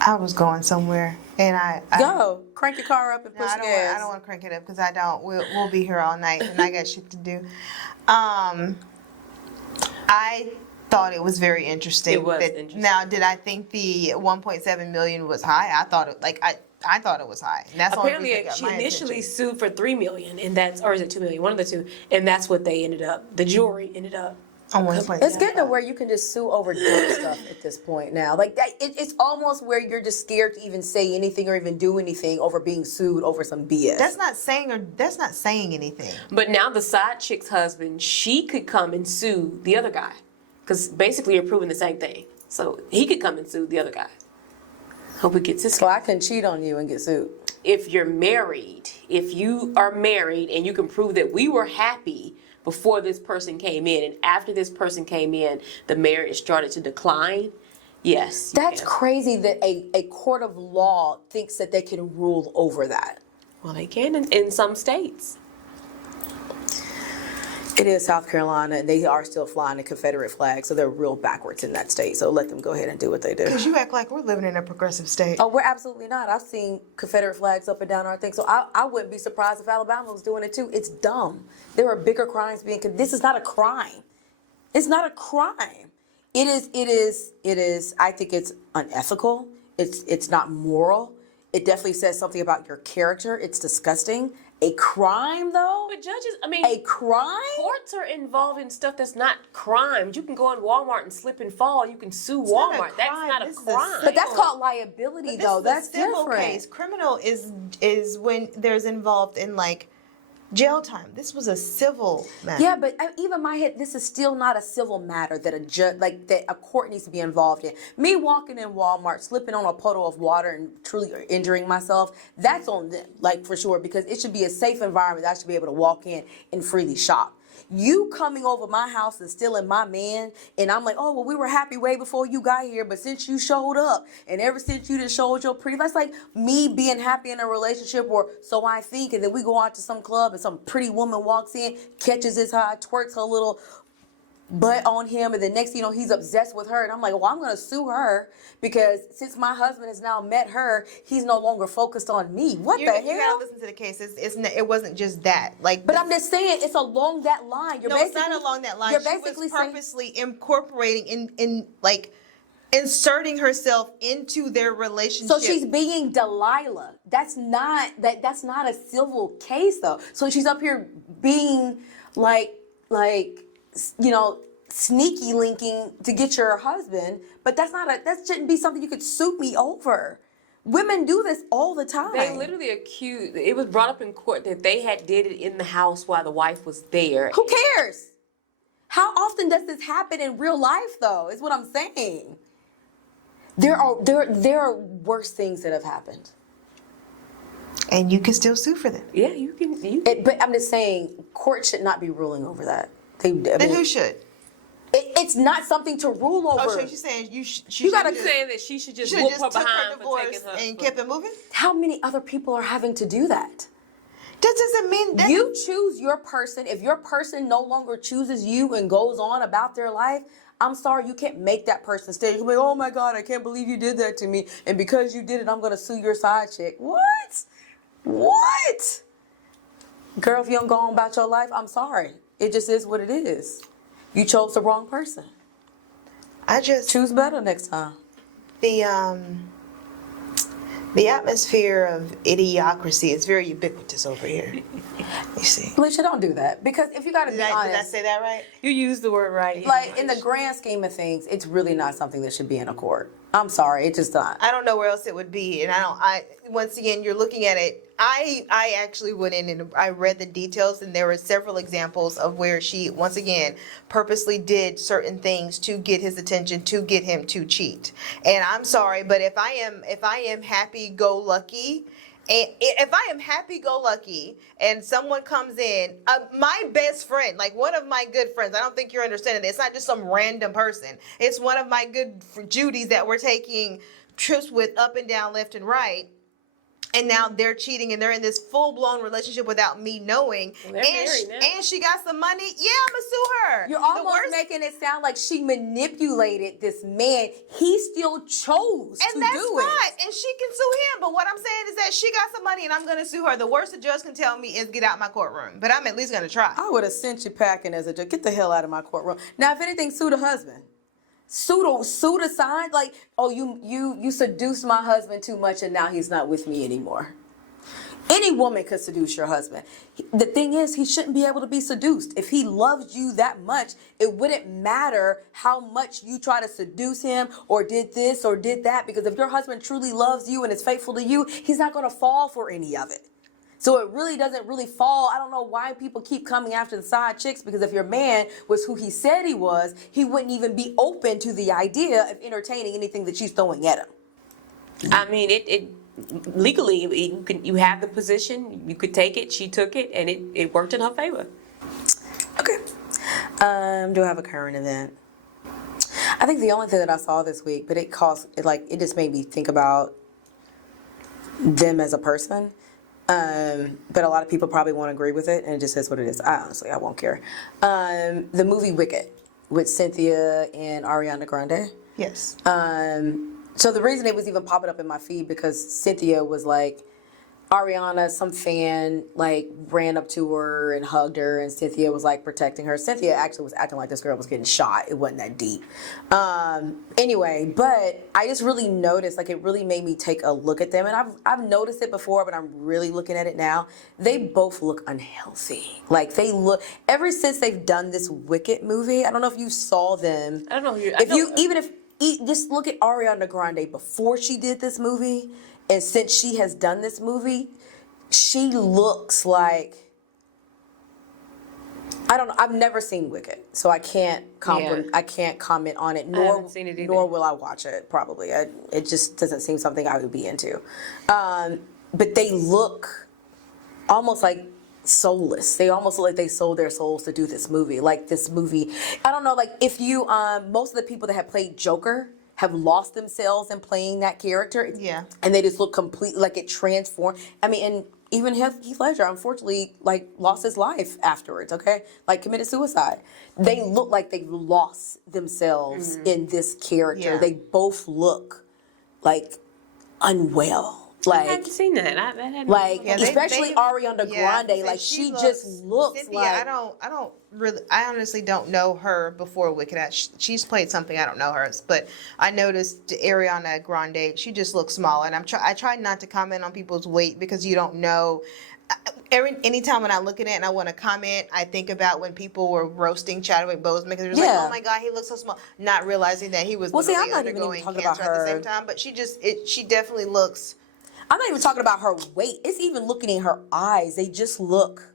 I was going somewhere, and I Go. Crank your car up and No, push I don't. gas. I don't want to crank it up because I don't. We'll be here all night, and I got shit to do. I thought it was very interesting. It was interesting. Now, did I think the 1.7 million was high? I thought it I thought it was high. And that's the only apparently reason it got she my initially attention. sued for $3 million, and or is it $2 million? One of the two, and that's what they ended up. The jury ended up. On 1.7. It's getting to where you can just sue over dumb stuff at this point now. Like, that, it's almost where you're just scared to even say anything or even do anything over being sued over some BS. That's not saying anything. But now the side chick's husband, she could come and sue the other guy, because basically you're proving the same thing. So he could come and sue the other guy. Hope he gets his. So I can cheat on you and get sued. If you are married and you can prove that we were happy before this person came in, and after this person came in, the marriage started to decline, yes. That's crazy that a court of law thinks that they can rule over that. Well, they can in some states. It is South Carolina, and they are still flying the Confederate flag, so they're real backwards in that state. So let them go ahead and do what they do. Because you act like we're living in a progressive state. Oh, we're absolutely not. I've seen Confederate flags up and down our thing, so I wouldn't be surprised if Alabama was doing it too. It's dumb. There are bigger crimes being committed. This is not a crime. It's not a crime. It is. I think it's unethical. It's not moral. It definitely says something about your character. It's disgusting. A crime, though? But judges, I mean, A crime? courts are involved in stuff that's not crimes. You can go in Walmart and slip and fall. You can sue not a Walmart. That's crime. not a This is a crime. But that's called liability, This though. is a That's civil different. case. Criminal is when there's involved in like jail time. This was a civil matter. Yeah, but even in my head, this is still not a civil matter that a judge, like that a court needs to be involved in. Me walking in Walmart, slipping on a puddle of water and truly injuring myself, that's on them, like for sure, because it should be a safe environment that I should be able to walk in and freely shop. You coming over my house and stealing my man, and I'm like, oh, well, we were happy way before you got here, but since you showed up, and ever since you just showed your pretty, that's like me being happy in a relationship, or so I think, and then we go out to some club and some pretty woman walks in, catches his eye, twerks her little butt on him, and the next thing you know, he's obsessed with her, and I'm like, well, I'm going to sue her, because since my husband has now met her, he's no longer focused on me. What the hell? You gotta listen to the case. It wasn't just that. Like, But I'm just saying, it's along that line. no, it's not along that line. You're She basically was saying, purposely incorporating in like inserting herself into their relationship. So she's being Delilah. That's not a civil case though. So she's up here being like sneaky linking to get your husband, but that shouldn't be something you could sue me over. Women do this all the time. They literally accused. It was brought up in court that they had did it in the house while the wife was there. Who cares? How often does this happen in real life though? Is what I'm saying. There are worse things that have happened. And you can still sue for them. Yeah, you can. But I'm just saying, court should not be ruling over that. Then who should? It's not something to rule over. Oh, so she's saying You gotta saying that she should just whoop her took behind her for divorce taking her and kept it moving? How many other people are having to do that? That doesn't mean that You choose your person. If your person no longer chooses you and goes on about their life, I'm sorry, you can't make that person stay. You're like, oh my God, I can't believe you did that to me. And because you did it, I'm gonna sue your side chick. What? What? Girl, if you don't go on about your life, I'm sorry. It just is what it is. You chose the wrong person. I just Choose better next time. the atmosphere of idiocracy is very ubiquitous over here. You see. Alicia, don't do that. Because if you gotta be Did I honest, say that right? You used the word right. like in the grand scheme of things, it's really not something that should be in a court. I'm sorry, it's just not. I don't know where else it would be, and I once again, you're looking at it. I actually went in and I read the details, and there were several examples of where she once again purposely did certain things to get his attention, to get him to cheat. And I'm sorry, but if I am happy-go-lucky. And if I am happy-go-lucky and someone comes in, my best friend, like one of my good friends, I don't think you're understanding this. It's not just some random person. It's one of my good Judies that we're taking trips with up and down, left and right. And now they're cheating and they're in this full-blown relationship without me knowing. Well, they're married now. And she got some money. Yeah, I'm going to sue her. You're almost making it sound like she manipulated this man. He still chose to And that's do right. it. And she can sue him. But what I'm saying is that she got some money and I'm going to sue her. The worst the judge can tell me is get out my courtroom. But I'm at least going to try. I would have sent you packing as a judge. Get the hell out of my courtroom. Now, if anything, sue the husband. Sue the side. Like, oh, you seduced my husband too much and now he's not with me anymore. Any woman could seduce your husband. The thing is, he shouldn't be able to be seduced. If he loves you that much, it wouldn't matter how much you try to seduce him or did this or did that, because if your husband truly loves you and is faithful to you, he's not going to fall for any of it. So it really doesn't really fall. I don't know why people keep coming after the side chicks, because if your man was who he said he was, he wouldn't even be open to the idea of entertaining anything that she's throwing at him. I mean, it legally you have the position, you could take it. She took it, and it worked in her favor. Okay. Do I have a current event? I think the only thing that I saw this week, but it just made me think about them as a person. But a lot of people probably won't agree with it, and it just is what it is. I won't care. The movie Wicked with Cynthia and Ariana Grande. Yes. So the reason it was even popping up in my feed, because Cynthia was like, Ariana, some fan, like, ran up to her and hugged her, and Cynthia was, like, protecting her. Cynthia actually was acting like this girl was getting shot. It wasn't that deep. Anyway, but I just really noticed, like, it really made me take a look at them. And I've noticed it before, but I'm really looking at it now. They both look unhealthy. Like, they look, ever since they've done this Wicked movie, I don't know if you saw them. I don't know. Just look at Ariana Grande before she did this movie, and since she has done this movie, she looks like, I don't know. I've never seen Wicked, so I can't comment on it. Nor haven't seen it either. Nor will I watch it. Probably, it just doesn't seem something I would be into. But they look almost like soulless. They almost look like they sold their souls to do this movie. Like this movie, I don't know. Like if you, most of the people that have played Joker have lost themselves in playing that character. Yeah. And they just look completely like it transformed. I mean, and even Heath Ledger, unfortunately, like lost his life afterwards, okay? Like committed suicide. They look like they've lost themselves in this character. Yeah. They both look like unwell. I Like, hadn't seen that. I hadn't. like Yeah, especially Ariana Grande, so like she just looks Cynthia, like. I honestly don't know her before Wicked. She's played something, I don't know hers, but I noticed Ariana Grande, she just looks small, and I try not to comment on people's weight because you don't know. Anytime when I look at it and I want to comment, I think about when people were roasting Chadwick Boseman because they're just like, Yeah. oh my God, he looks so small, not realizing that he was Well, see, literally I'm not even undergoing talking cancer about at the same her. time. But she definitely looks. I'm not even talking about her weight. It's even looking in her eyes. They just look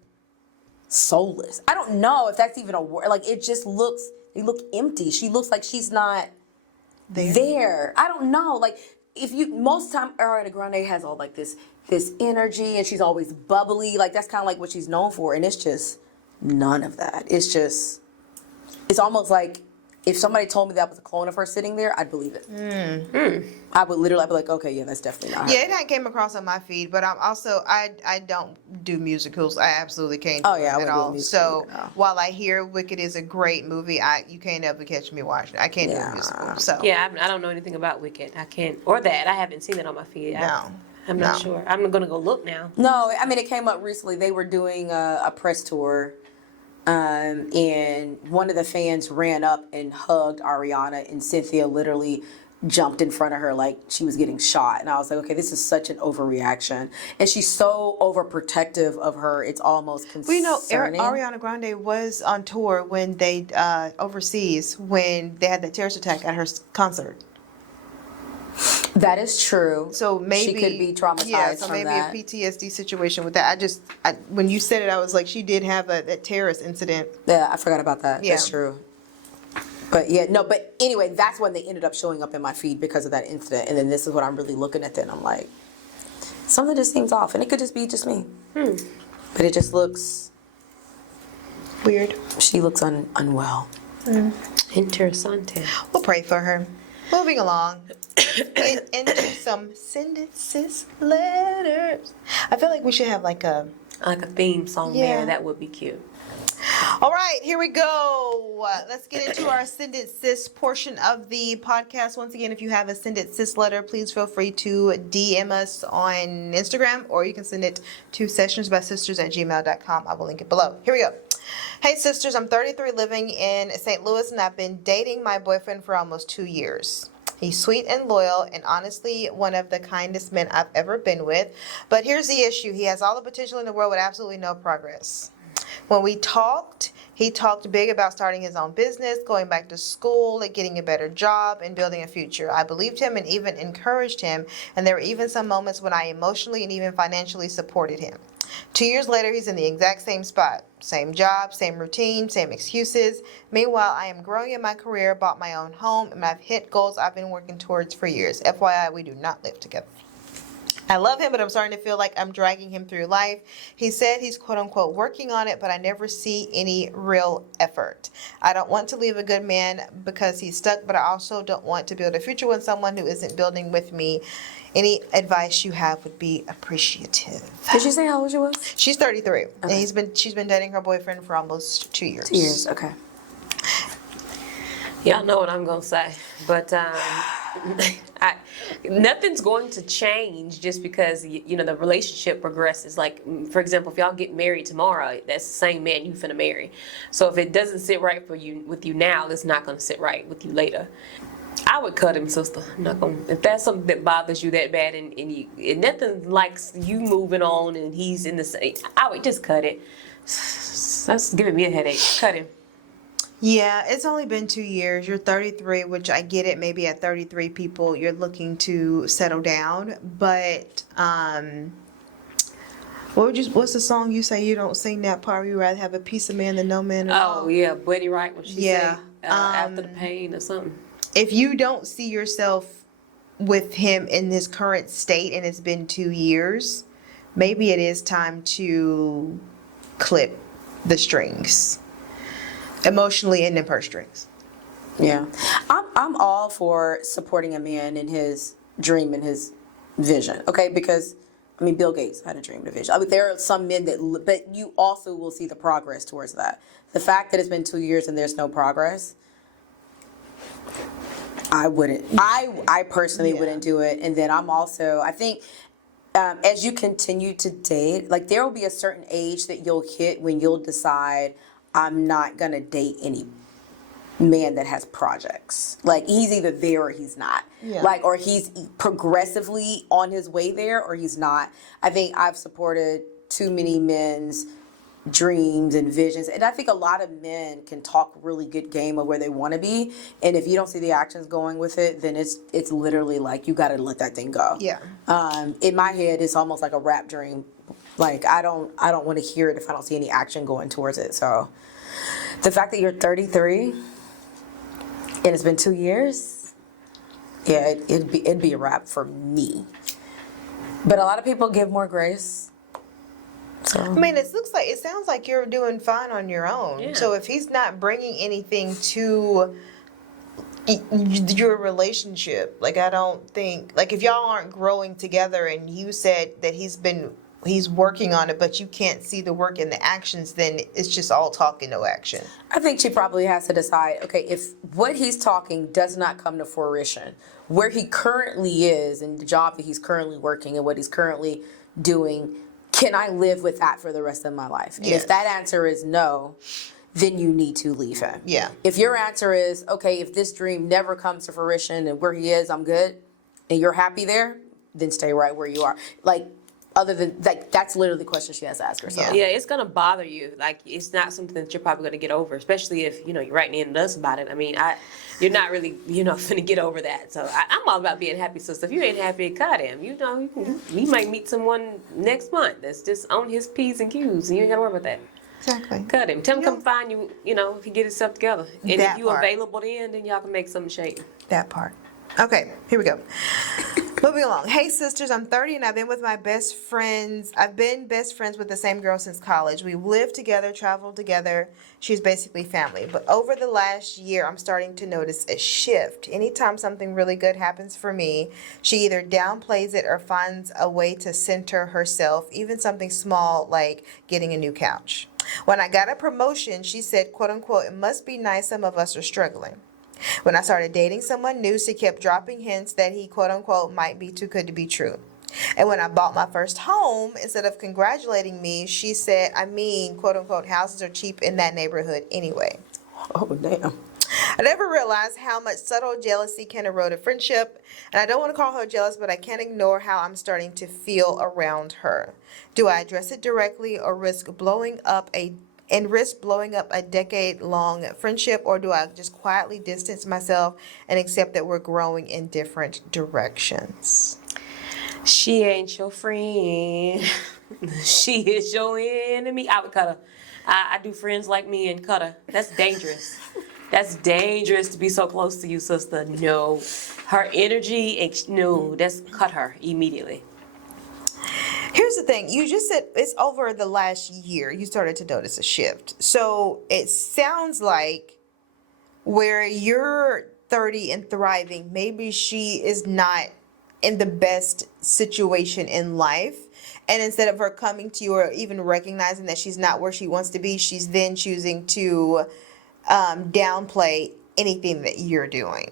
soulless. I don't know if that's even a word. Like, it just looks, they look empty. She looks like she's not there. I don't know. Like, if you, most time Ariana Grande has all like this energy and she's always bubbly. Like, that's kind of like what she's known for. And it's just none of that. It's just, it's almost like if somebody told me that was a clone of her sitting there, I'd believe it. I would literally, I'd be like, okay, yeah, that's definitely not her. Yeah, it had came across on my feed, but I'm also I don't do musicals. I absolutely can't do Oh, yeah, I them at wouldn't do a all. musical So either, no. while I hear Wicked is a great movie, you can't ever catch me watching it. I can't do a musical. So Yeah, I don't know anything about Wicked. I can't, or that. I haven't seen it on my feed. No. I'm not sure. I'm gonna go look now. No, I mean, it came up recently. They were doing a press tour, and one of the fans ran up and hugged Ariana, and Cynthia literally jumped in front of her like she was getting shot. And I was like, okay, this is such an overreaction. And she's so overprotective of her, it's almost concerning. Well, Ariana Grande was on tour when they overseas when they had the terrorist attack at her concert. That is true. So maybe she could be traumatized Yeah, so from maybe that. a PTSD situation with that. When you said it, I was like, she did have a terrorist incident. Yeah, I forgot about that. Yeah. That's true. But yeah, no, but anyway, that's when they ended up showing up in my feed because of that incident. And then this is what I'm really looking at then. I'm like, something just seems off. And it could just be just me. But it just looks Weird. She looks unwell. Interessante. We'll pray for her. Moving along. Get into some Send It Sis letters. I feel like we should have like a theme song Yeah. there. That would be cute. All right, here we go. Let's get into our Send It Sis portion of the podcast. Once again, if you have a Send It Sis letter, please feel free to DM us on Instagram, or you can send it to sessionsbysisters@gmail.com. I will link it below. Here we go. Hey sisters, I'm 33, living in St. Louis, and I've been dating my boyfriend for almost 2 years. He's sweet and loyal and honestly one of the kindest men I've ever been with. But here's the issue. He has all the potential in the world with absolutely no progress. When we talked, he talked big about starting his own business, going back to school, getting a better job, and building a future. I believed him and even encouraged him, and there were even some moments when I emotionally and even financially supported him. 2 years later, he's in the exact same spot. Same job, same routine, same excuses. Meanwhile, I am growing in my career, bought my own home, and I've hit goals I've been working towards for years. FYI, we do not live together. I love him, but I'm starting to feel like I'm dragging him through life. He said he's quote unquote working on it, but I never see any real effort. I don't want to leave a good man because he's stuck, but I also don't want to build a future with someone who isn't building with me. Any advice you have would be appreciative. Did she say how old she was? She's 33, Okay. and she's been dating her boyfriend for almost 2 years. 2 years, okay. Y'all know what I'm gonna say, but nothing's going to change just because you know the relationship progresses. Like for example, if y'all get married tomorrow, that's the same man you finna marry. So if it doesn't sit right for you with you now, it's not gonna sit right with you later. I would cut him, sister. I'm not gonna. If that's something that bothers you that bad, and nothing like you moving on, and he's in the same, I would just cut it. That's giving me a headache. Cut him. Yeah, it's only been 2 years. You're 33, which I get it. Maybe at 33, people you're looking to settle down. But what's the song you say you don't sing that part? You rather have a piece of man than no man at all. Oh yeah, Buddy Wright when she Yeah, said after the pain or something. If you don't see yourself with him in his current state and it's been 2 years, maybe it is time to clip the strings. Emotionally and in purse strings. Yeah. I'm all for supporting a man in his dream and his vision, okay? Because, I mean, Bill Gates had a dream and a vision. I mean, there are some men that, but you also will see the progress towards that. The fact that it's been 2 years and there's no progress, I wouldn't. I personally wouldn't do it. And then I'm also, I think as you continue to date, like there will be a certain age that you'll hit when you'll decide, I'm not gonna date any man that has projects. Like he's either there or he's not. Yeah. Like, or he's progressively on his way there or he's not. I think I've supported too many men's dreams and visions, and I think a lot of men can talk really good game of where they want to be, and if you don't see the actions going with it, then it's literally like you got to let that thing go. Yeah. In my head, it's almost like a rap dream. Like I don't want to hear it if I don't see any action going towards it. So the fact that you're 33 and it's been 2 years, yeah, it'd be a wrap for me. But a lot of people give more grace. So. I mean, it sounds like you're doing fine on your own. Yeah. So if he's not bringing anything to your relationship, like I don't think, like if y'all aren't growing together, and you said that he's working on it, but you can't see the work in the actions, then it's just all talk and no action. I think she probably has to decide, okay, if what he's talking does not come to fruition, where he currently is and the job that he's currently working and what he's currently doing, can I live with that for the rest of my life? And Yes. if that answer is no, then you need to leave him. Yeah. If your answer is, okay, if this dream never comes to fruition and where he is, I'm good, and you're happy there, then stay right where you are. Like, other than, like, that's literally the question she has to ask herself. Yeah, it's gonna bother you. Like, it's not something that you're probably gonna get over, especially if you're writing in to us about it. I mean, you're not really gonna get over that. So I'm all about being happy. So if you ain't happy, cut him. You might meet someone next month that's just on his P's and Q's, and you ain't gotta worry about that. Exactly. Cut him. Tell him come find you. If he get himself together, and That if you part. available then y'all can make something shake. That part. Okay, here we go. Moving along. Hey sisters, I'm 30 and I've been best friends with the same girl since college. We lived together, traveled together. She's basically family. But over the last year, I'm starting to notice a shift. Anytime something really good happens for me, she either downplays it or finds a way to center herself, even something small like getting a new couch. When I got a promotion, she said, quote unquote, it must be nice some of us are struggling. When I started dating someone new, she kept dropping hints that he, quote unquote, might be too good to be true. And when I bought my first home, instead of congratulating me, she said, quote unquote, houses are cheap in that neighborhood anyway. Oh, damn. I never realized how much subtle jealousy can erode a friendship, and I don't want to call her jealous, but I can't ignore how I'm starting to feel around her. Do I address it directly or risk blowing up a decade-long friendship, or do I just quietly distance myself and accept that we're growing in different directions? She ain't your friend. She is your enemy. I would cut her. I do friends like me and cut her. That's dangerous. That's dangerous to be so close to you, sister. No. Her energy, no, that's cut her immediately. Here's the thing. You just said it's over the last year you started to notice a shift. So it sounds like where you're 30 and thriving, maybe she is not in the best situation in life. And instead of her coming to you or even recognizing that she's not where she wants to be, she's then choosing to downplay anything that you're doing.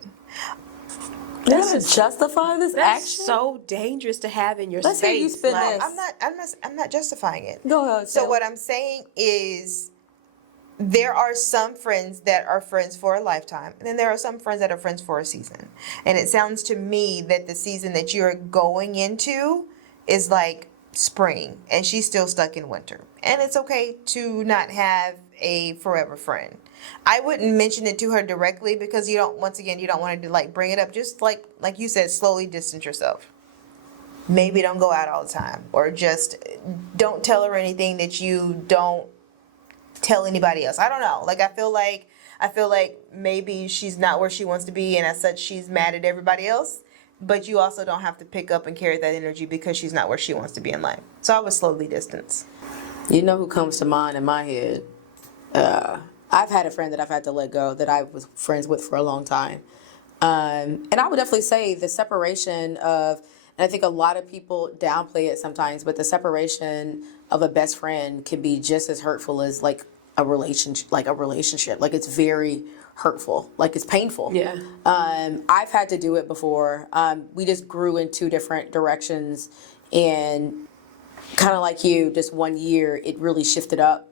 That's justify this That's action? so dangerous to have in your Let's space. hear you spin Like, this. I'm not justifying it. Go ahead. So Sam. what I'm saying is there are some friends that are friends for a lifetime, and then there are some friends that are friends for a season. And it sounds to me that the season that you're going into is like spring, and she's still stuck in winter. And it's okay to not have a forever friend. I wouldn't mention it to her directly because you don't want to like bring it up. Just like you said, slowly distance yourself. Maybe don't go out all the time, or just don't tell her anything that you don't tell anybody else. I don't know. Like I feel like maybe she's not where she wants to be, and as such she's mad at everybody else. But you also don't have to pick up and carry that energy because she's not where she wants to be in life. So I would slowly distance. You know who comes to mind in my head? I've had a friend that I've had to let go that I was friends with for a long time. And I would definitely say the separation of, and I think a lot of people downplay it sometimes, but the separation of a best friend can be just as hurtful as like a relationship. Like it's very hurtful. Like it's painful. Yeah. I've had to do it before. We just grew in two different directions And kind of like you, just 1 year, it really shifted up.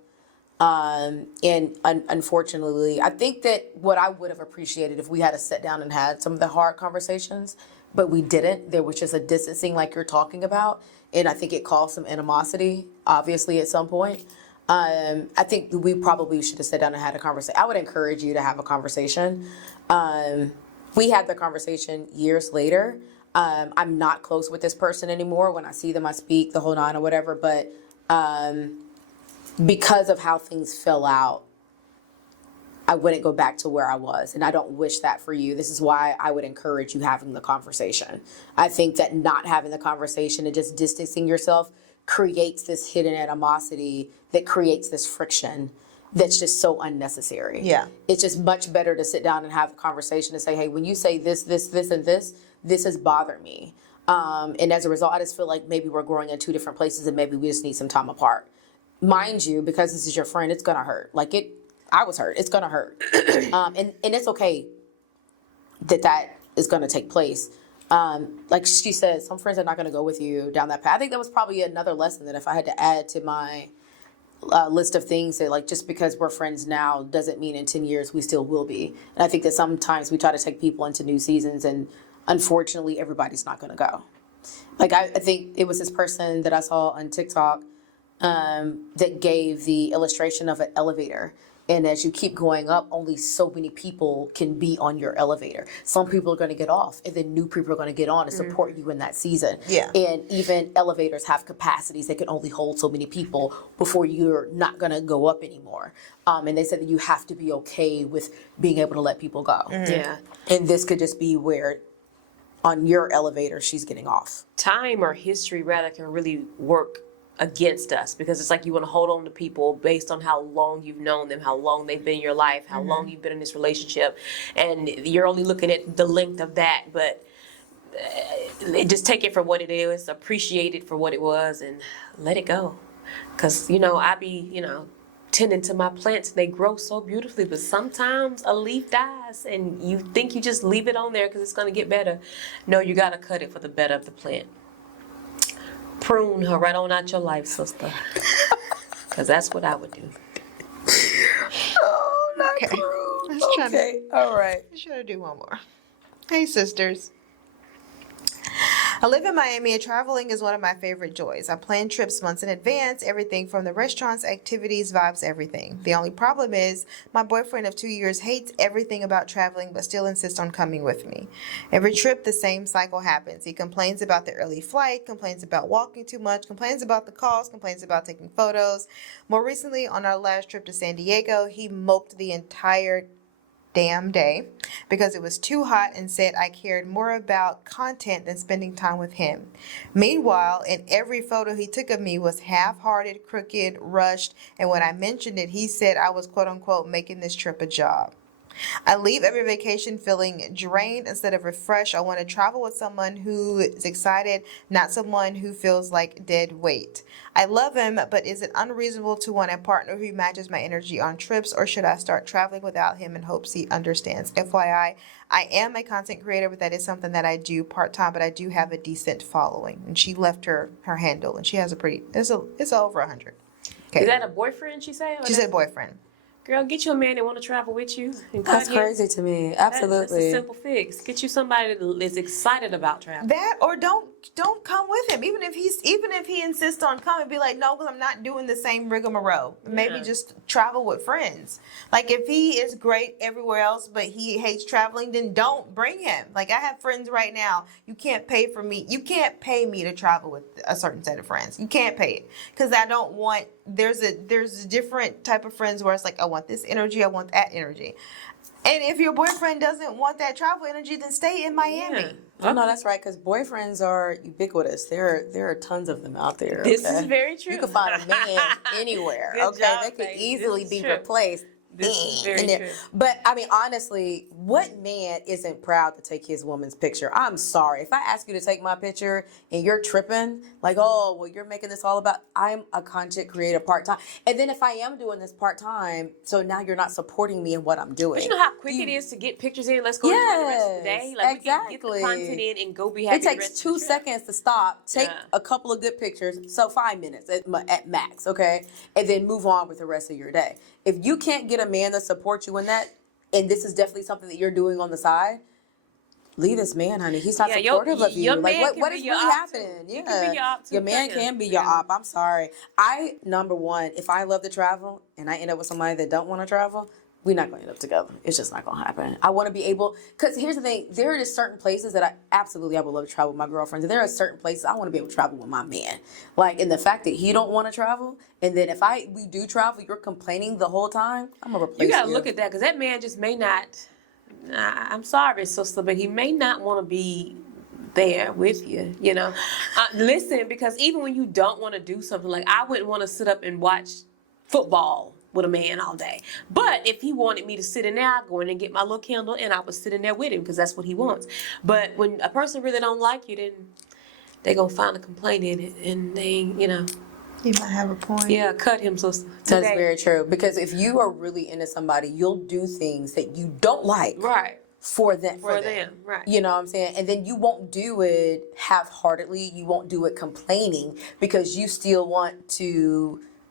Unfortunately, I think that what I would have appreciated if we had to sit down and had some of the hard conversations, but we didn't. There was just a distancing like you're talking about. And I think it caused some animosity, obviously, at some point. I think we probably should have sat down and had a conversation. I would encourage you to have a conversation. We had the conversation years later. I'm not close with this person anymore. When I see them, I speak the whole nine or whatever. But because of how things fell out, I wouldn't go back to where I was. And I don't wish that for you. This is why I would encourage you having the conversation. I think that not having the conversation and just distancing yourself creates this hidden animosity that creates this friction that's just so unnecessary. Yeah. It's just much better to sit down and have a conversation and say, hey, when you say this, and this has bothered me. And as a result, I just feel like maybe we're growing in two different places and maybe we just need some time apart. Mind you, because this is your friend, it's gonna hurt. I was hurt. It's gonna hurt. And it's okay that is gonna take place. Like she said, some friends are not gonna go with you down that path. I think that was probably another lesson that if I had to add to my list of things that like just because we're friends now doesn't mean in 10 years we still will be. And I think that sometimes we try to take people into new seasons and unfortunately everybody's not gonna go. Like I think it was this person that I saw on TikTok that gave the illustration of an elevator. And as you keep going up, only so many people can be on your elevator. Some people are going to get off, and then new people are going to get on and support you in that season. Yeah. And even elevators have capacities that can only hold so many people before you're not going to go up anymore. And they said that you have to be okay with being able to let people go. Yeah. And this could just be where on your elevator she's getting off. Time or history rather can really work against us because it's like you want to hold on to people based on how long you've known them, how long they've been in your life, how long you've been in this relationship, and you're only looking at the length of that. But just take it for what it is, appreciate it for what it was, and let it go. Because I be tending to my plants, they grow so beautifully, but sometimes a leaf dies and you think you just leave it on there because it's going to get better. No, you got to cut it for the better of the plant. Prune her right on out your life, sister. Because that's what I would do. Oh, not Okay. prune. Okay, all right. I should do one more. Hey, sisters. I live in Miami and traveling is one of my favorite joys. I plan trips months in advance, everything from the restaurants, activities, vibes, everything. The only problem is my boyfriend of 2 years hates everything about traveling but still insists on coming with me. Every trip, the same cycle happens. He complains about the early flight, complains about walking too much, complains about the cost, complains about taking photos. More recently, on our last trip to San Diego, he moped the entire damn day because it was too hot and said I cared more about content than spending time with him. Meanwhile, in every photo he took of me was half-hearted, crooked, rushed, and when I mentioned it, he said I was quote-unquote making this trip a job. I leave every vacation feeling drained instead of refreshed. I want to travel with someone who is excited, not someone who feels like dead weight. I love him, but is it unreasonable to want a partner who matches my energy on trips, or should I start traveling without him in hopes he understands? FYI, I am a content creator, but that is something that I do part-time, but I do have a decent following. And she left her handle, and she has it's over 100. Okay. Is that a boyfriend, she said? She said boyfriend. Girl, get you a man that want to travel with you. And That's cut you. crazy to me. That's Absolutely. a simple fix. Get you somebody that is excited about traveling. That or don't come with him. Even if he insists on coming, be like, no, because I'm not doing the same rigmarole. Maybe just travel with friends. Like if he is great everywhere else, but he hates traveling, then don't bring him. Like I have friends right now. You can't pay for me. You can't pay me to travel with a certain set of friends. You can't pay it because I don't want. There's a different type of friends where it's like I want this energy, I want that energy. And if your boyfriend doesn't want that travel energy, then stay in Miami. Yeah. Oh, no, that's right, because boyfriends are ubiquitous. There are tons of them out there. This okay? is very true. You can find a man anywhere. Good okay, job, they can baby. easily This be is true. replaced. This is very in there. true. But I mean, honestly, what man isn't proud to take his woman's picture? I'm sorry. If I ask you to take my picture and you're tripping, like, oh, well, you're making this all about, I'm a content creator part-time. And then if I am doing this part-time, so now you're not supporting me in what I'm doing. But you know how quick it is to get pictures in? Let's go enjoy the rest of the day. Like, we can get the content in and go be happy It the takes rest of 2 the trip. seconds to stop, take Yeah. a couple of good pictures, so 5 minutes at max, okay? And then move on with the rest of your day. If you can't get a man to support you in that, and this is definitely something that you're doing on the side, leave this man, honey. He's not supportive of you. Your like, man what can is be your really op happening? too. Yeah. You can be your op too. Your man can be your op. I'm sorry. Number one, if I love to travel and I end up with somebody that don't want to travel, we're not going to end up together. It's just not going to happen. I want to be able, because here's the thing, there are just certain places that I would love to travel with my girlfriends. And there are certain places I want to be able to travel with my man. Like, and the fact that he don't want to travel, and then if we do travel, you're complaining the whole time, I'm going to replace you. You got to look at that, because that man just may not, I'm sorry, sister, but he may not want to be there with you, you know. Listen, because even when you don't want to do something, like I wouldn't want to sit up and watch football with a man all day. But if he wanted me to sit in there, I'd go in and get my little candle and I would sit in there with him because that's what he wants. But when a person really don't like you, then they gonna find a complaint in it, and they, you know. You might have a point. Yeah, cut him. So that's very true. Because if you are really into somebody, you'll do things that you don't like. Right. For them, right? You know what I'm saying? And then you won't do it half-heartedly. You won't do it complaining because you still want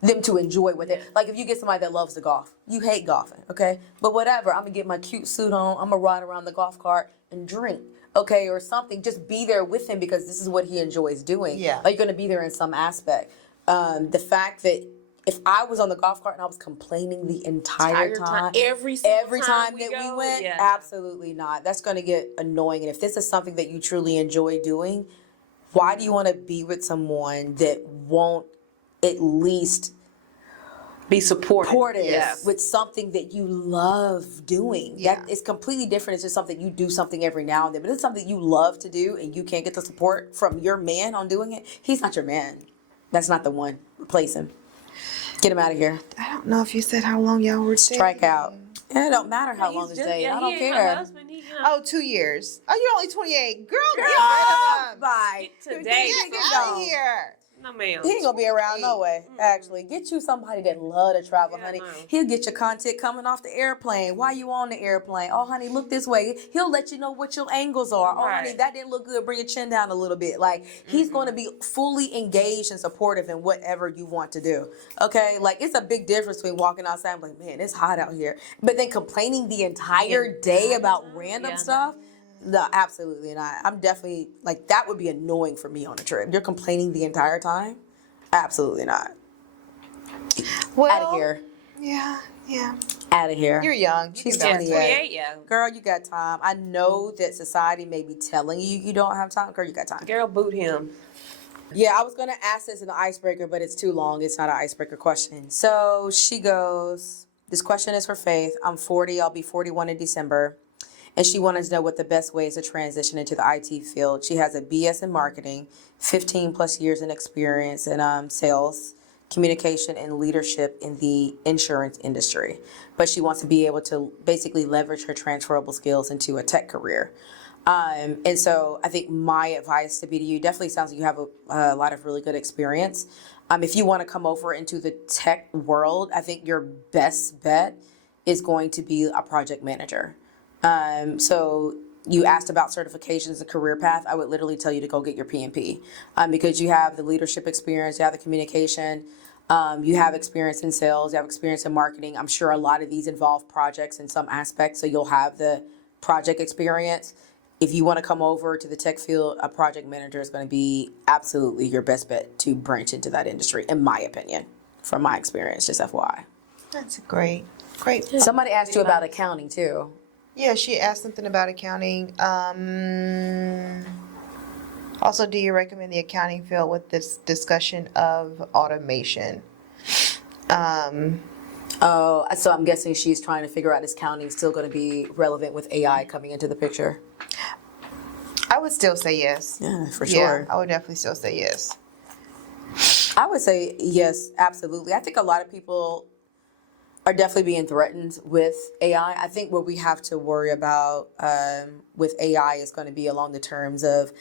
them to enjoy with it. Like if you get somebody that loves to golf, you hate golfing, okay? But whatever, I'm gonna get my cute suit on. I'm gonna ride around the golf cart and drink, okay, or something. Just be there with him because this is what he enjoys doing. Yeah. Like you're gonna be there in some aspect. The fact that if I was on the golf cart and I was complaining the entire time, every time that we went, absolutely not. That's going to get annoying. And if this is something that you truly enjoy doing, why do you want to be with someone that won't at least be supportive with something that you love doing? Yeah. That is completely different. It's just something you do something every now and then, but it's something you love to do and you can't get the support from your man on doing it. He's not your man. That's not the one. Replace him. Get him out of here. I don't know if you said how long y'all were dating. Strike out. It don't matter how long it's dating. I don't care. 2 years. Oh, you're only 28. Girl, get rid of him. Bye. Today, Get out of here. No, ma'am. He ain't gonna be around no way. Actually, get you somebody that love to travel, honey. No. He'll get your content coming off the airplane. While you on the airplane? Oh, honey, look this way. He'll let you know what your angles are. Oh, honey, that didn't look good. Bring your chin down a little bit. Like he's gonna be fully engaged and supportive in whatever you want to do. Okay, like it's a big difference between walking outside and like, man, it's hot out here, but then complaining the entire day about random stuff. No, absolutely not. I'm definitely like that would be annoying for me on a trip. You're complaining the entire time? Absolutely not. Well, Out of here. Yeah. Out of here. You're young. She's 28, yeah. Girl, you got time. I know that society may be telling you don't have time. Girl, you got time. Girl, boot him. Yeah, I was going to ask this in the icebreaker, but it's too long. It's not an icebreaker question. So she goes, this question is for Faith. I'm 40. I'll be 41 in December. And she wanted to know what the best way is to transition into the IT field. She has a BS in marketing, 15 plus years in experience in sales, communication, and leadership in the insurance industry. But she wants to be able to basically leverage her transferable skills into a tech career. And so I think my advice to be to you, definitely sounds like you have a lot of really good experience. If you want to come over into the tech world, I think your best bet is going to be a project manager. So you asked about certifications and career path. I would literally tell you to go get your PMP, because you have the leadership experience, you have the communication, you have experience in sales, you have experience in marketing. I'm sure a lot of these involve projects in some aspects, so you'll have the project experience. If you want to come over to the tech field, a project manager is going to be absolutely your best bet to branch into that industry, in my opinion, from my experience, just FYI. That's a great. Somebody asked you about accounting too. Yeah, she asked something about accounting. Also, do you recommend the accounting field with this discussion of automation? Oh, so I'm guessing she's trying to figure out is accounting still going to be relevant with AI coming into the picture? I would still say yes. Yeah, for sure. Yeah, I would definitely still say yes. I would say yes, absolutely. I think a lot of people, are definitely being threatened with AI. I think what we have to worry about with AI is going to be along the terms of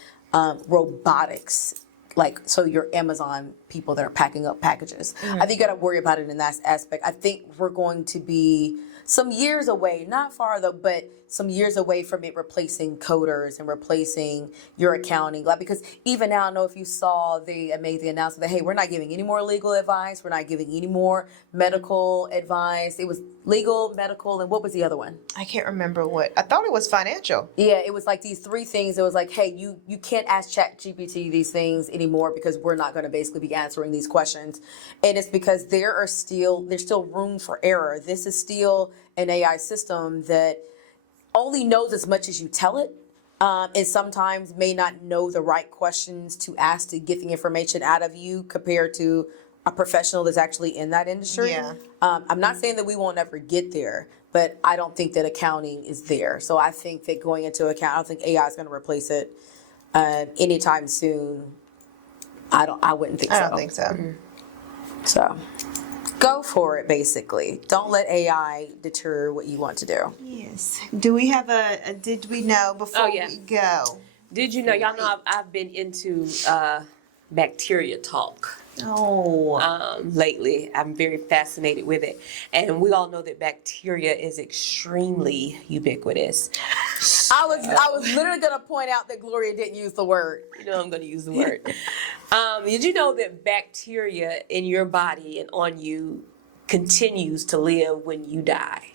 robotics. Like, so your Amazon people that are packing up packages. I think you got to worry about it in that aspect. I think we're going to be some years away, not far though, but some years away from it replacing coders and replacing your accounting. Like, because even now, I don't know if you saw, they made the announcement that, hey, we're not giving any more legal advice. We're not giving any more medical advice. It was legal, medical, and what was the other one? I can't remember what. I thought it was financial. Yeah, it was like these three things. It was like, hey, you can't ask ChatGPT these things anymore because we're not going to basically be answering these questions. And it's because there's still room for error. This is still an AI system that only knows as much as you tell it. And sometimes may not know the right questions to ask to get the information out of you compared to a professional that's actually in that industry. Yeah. I'm not saying that we won't ever get there, but I don't think that accounting is there. So I think that going into account, I don't think AI is going to replace it anytime soon. I wouldn't think so. I don't think so. So go for it, basically. Don't let AI deter what you want to do. Yes. Do we have a did we know before we go? Did you know, y'all know I've been into bacteria talk. Lately. I'm very fascinated with it. And we all know that bacteria is extremely ubiquitous. I was literally going to point out that Gloria didn't use the word. You know I'm going to use the word. Did you know that bacteria in your body and on you continues to live when you die?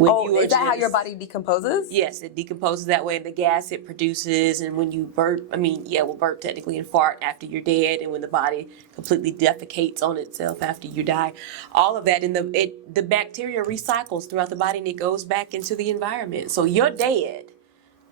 Is that how your body decomposes? Yes, it decomposes that way. The gas it produces, and when you burp, burp technically and fart after you're dead, and when the body completely defecates on itself after you die, all of that, and the bacteria recycles throughout the body, and it goes back into the environment. So you're dead,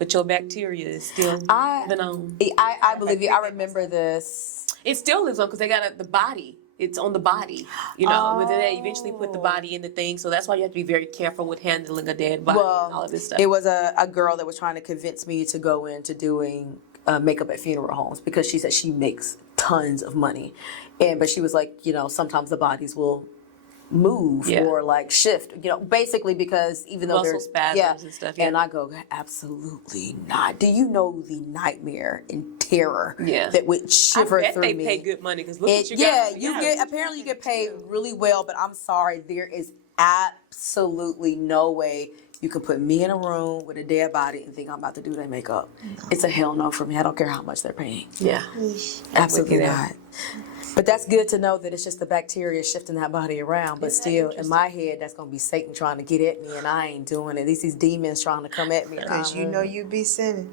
but your bacteria is still living on. I believe you. I remember this. It still lives on because they got the body. It's on the body, but then they eventually put the body in the thing. So that's why you have to be very careful with handling a dead body and all of this stuff. It was a girl that was trying to convince me to go into doing makeup at funeral homes because she said she makes tons of money. But she was like, sometimes the bodies will move or like shift, basically because even though muscle spasms and stuff. And I go, absolutely not. Do you know the nightmare and terror that would shiver through me? I bet they pay good money because look what you got. Apparently you get paid really well, but I'm sorry, there is absolutely no way you can put me in a room with a dead body and think I'm about to do their makeup. No. It's a hell no for me. I don't care how much they're paying. Yeah. Absolutely not. But that's good to know that it's just the bacteria shifting that body around. But still, in my head, that's going to be Satan trying to get at me, and I ain't doing it. At least these demons trying to come at me. Because you know you be sinning.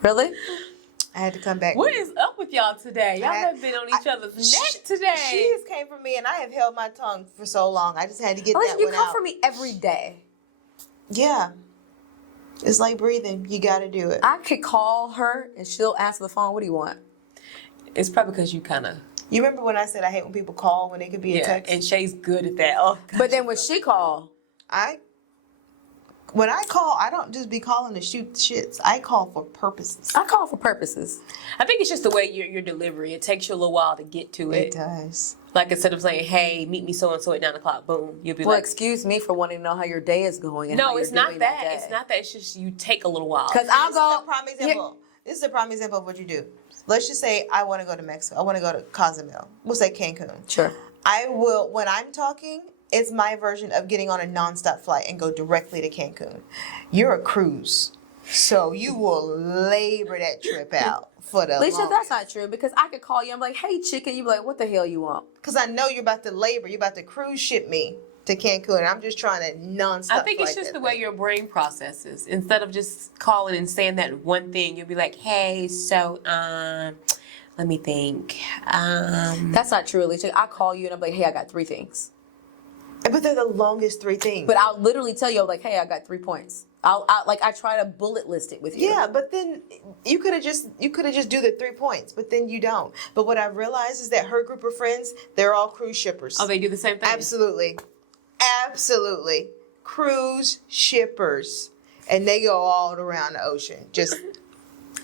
Really? I had to come back. What is up with y'all today? Y'all have been on each other's neck today. She just came for me, and I have held my tongue for so long. I just had to get that one out. You come for me every day. Yeah. It's like breathing. You got to do it. I could call her, and she'll answer the phone. What do you want? It's probably because you kind of... You remember when I said I hate when people call when they could be in text? And Shay's good at that. Oh, gosh. But then when she call... When I call, I don't just be calling to shoot shits. I call for purposes. I call for purposes. I think it's just the way your delivery. It takes you a little while to get to it. It does. Like instead of saying, hey, meet me so-and-so at 9 o'clock, boom. You'll be well, excuse me for wanting to know how your day is going. And no, it's not that. It's not that. It's just you take a little while. Because I'll go... Prime example. This is a prime example of what you do. Let's just say I want to go to Mexico. I want to go to Cozumel. We'll say Cancun. Sure. I will, when I'm talking, it's my version of getting on a nonstop flight and go directly to Cancun. You're a cruise. So you will labor that trip out for the Alicia, longest. that's not true because I could call you. I'm like, hey, chicken. You be like, what the hell you want? Because I know you're about to labor. You're about to cruise ship me to Cancun. I'm just trying to nonstop. I think it's just the way your brain processes. Instead of just calling and saying that one thing, you'll be like, hey, so let me think. That's not true, Alicia. I call you and I'm like, hey, I got 3 things. But they're the longest 3 things. But I'll literally tell you, like, hey, I got 3 points. I try to bullet list it with you. Yeah, but then you could have just do the 3 points, but then you don't. But what I realized is that her group of friends, they're all cruise shippers. Oh, they do the same thing? Absolutely. Cruise shippers. And they go all around the ocean. Just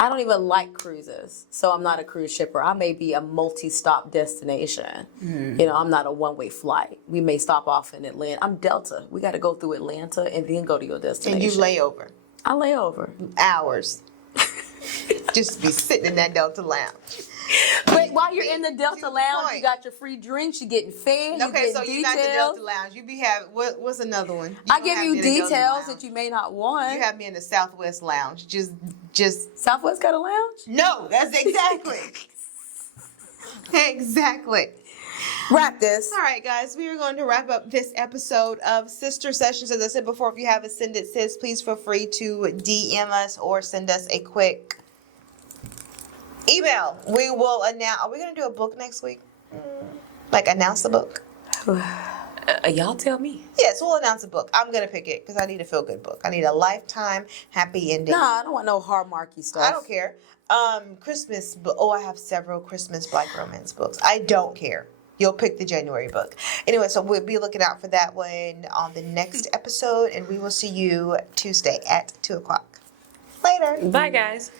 I don't even like cruises, so I'm not a cruise shipper. I may be a multi-stop destination. You know, I'm not a one-way flight. We may stop off in Atlanta. I'm Delta. We got to go through Atlanta and then go to your destination. And you lay over I lay over. hours. Just be sitting in that Delta lounge. But while you're in the Delta the lounge, point. you got your free drinks. You're getting fed. Okay, you're so getting you're not the details. Delta lounge. You be having what's another one? I give you details that you may not want. You have me in the Southwest lounge. Just Southwest got a lounge? no. That's exactly. Exactly. Wrap this. All right, guys, we are going to wrap up this episode of Sister Sessions. As I said before, if you have a Send It Sis, please feel free to DM us or send us a quick email. We will announce. Are we going to do a book next week? Like announce the book? Y'all tell me. Yes, we'll announce a book. I'm going to pick it because I need a feel-good book. I need a lifetime happy ending. No, I don't want no hallmarky stuff. I don't care. Christmas. I have several Christmas Black romance books. I don't care. You'll pick the January book. Anyway, so we'll be looking out for that one on the next episode, and we will see you Tuesday at 2:00. Later. Bye, guys.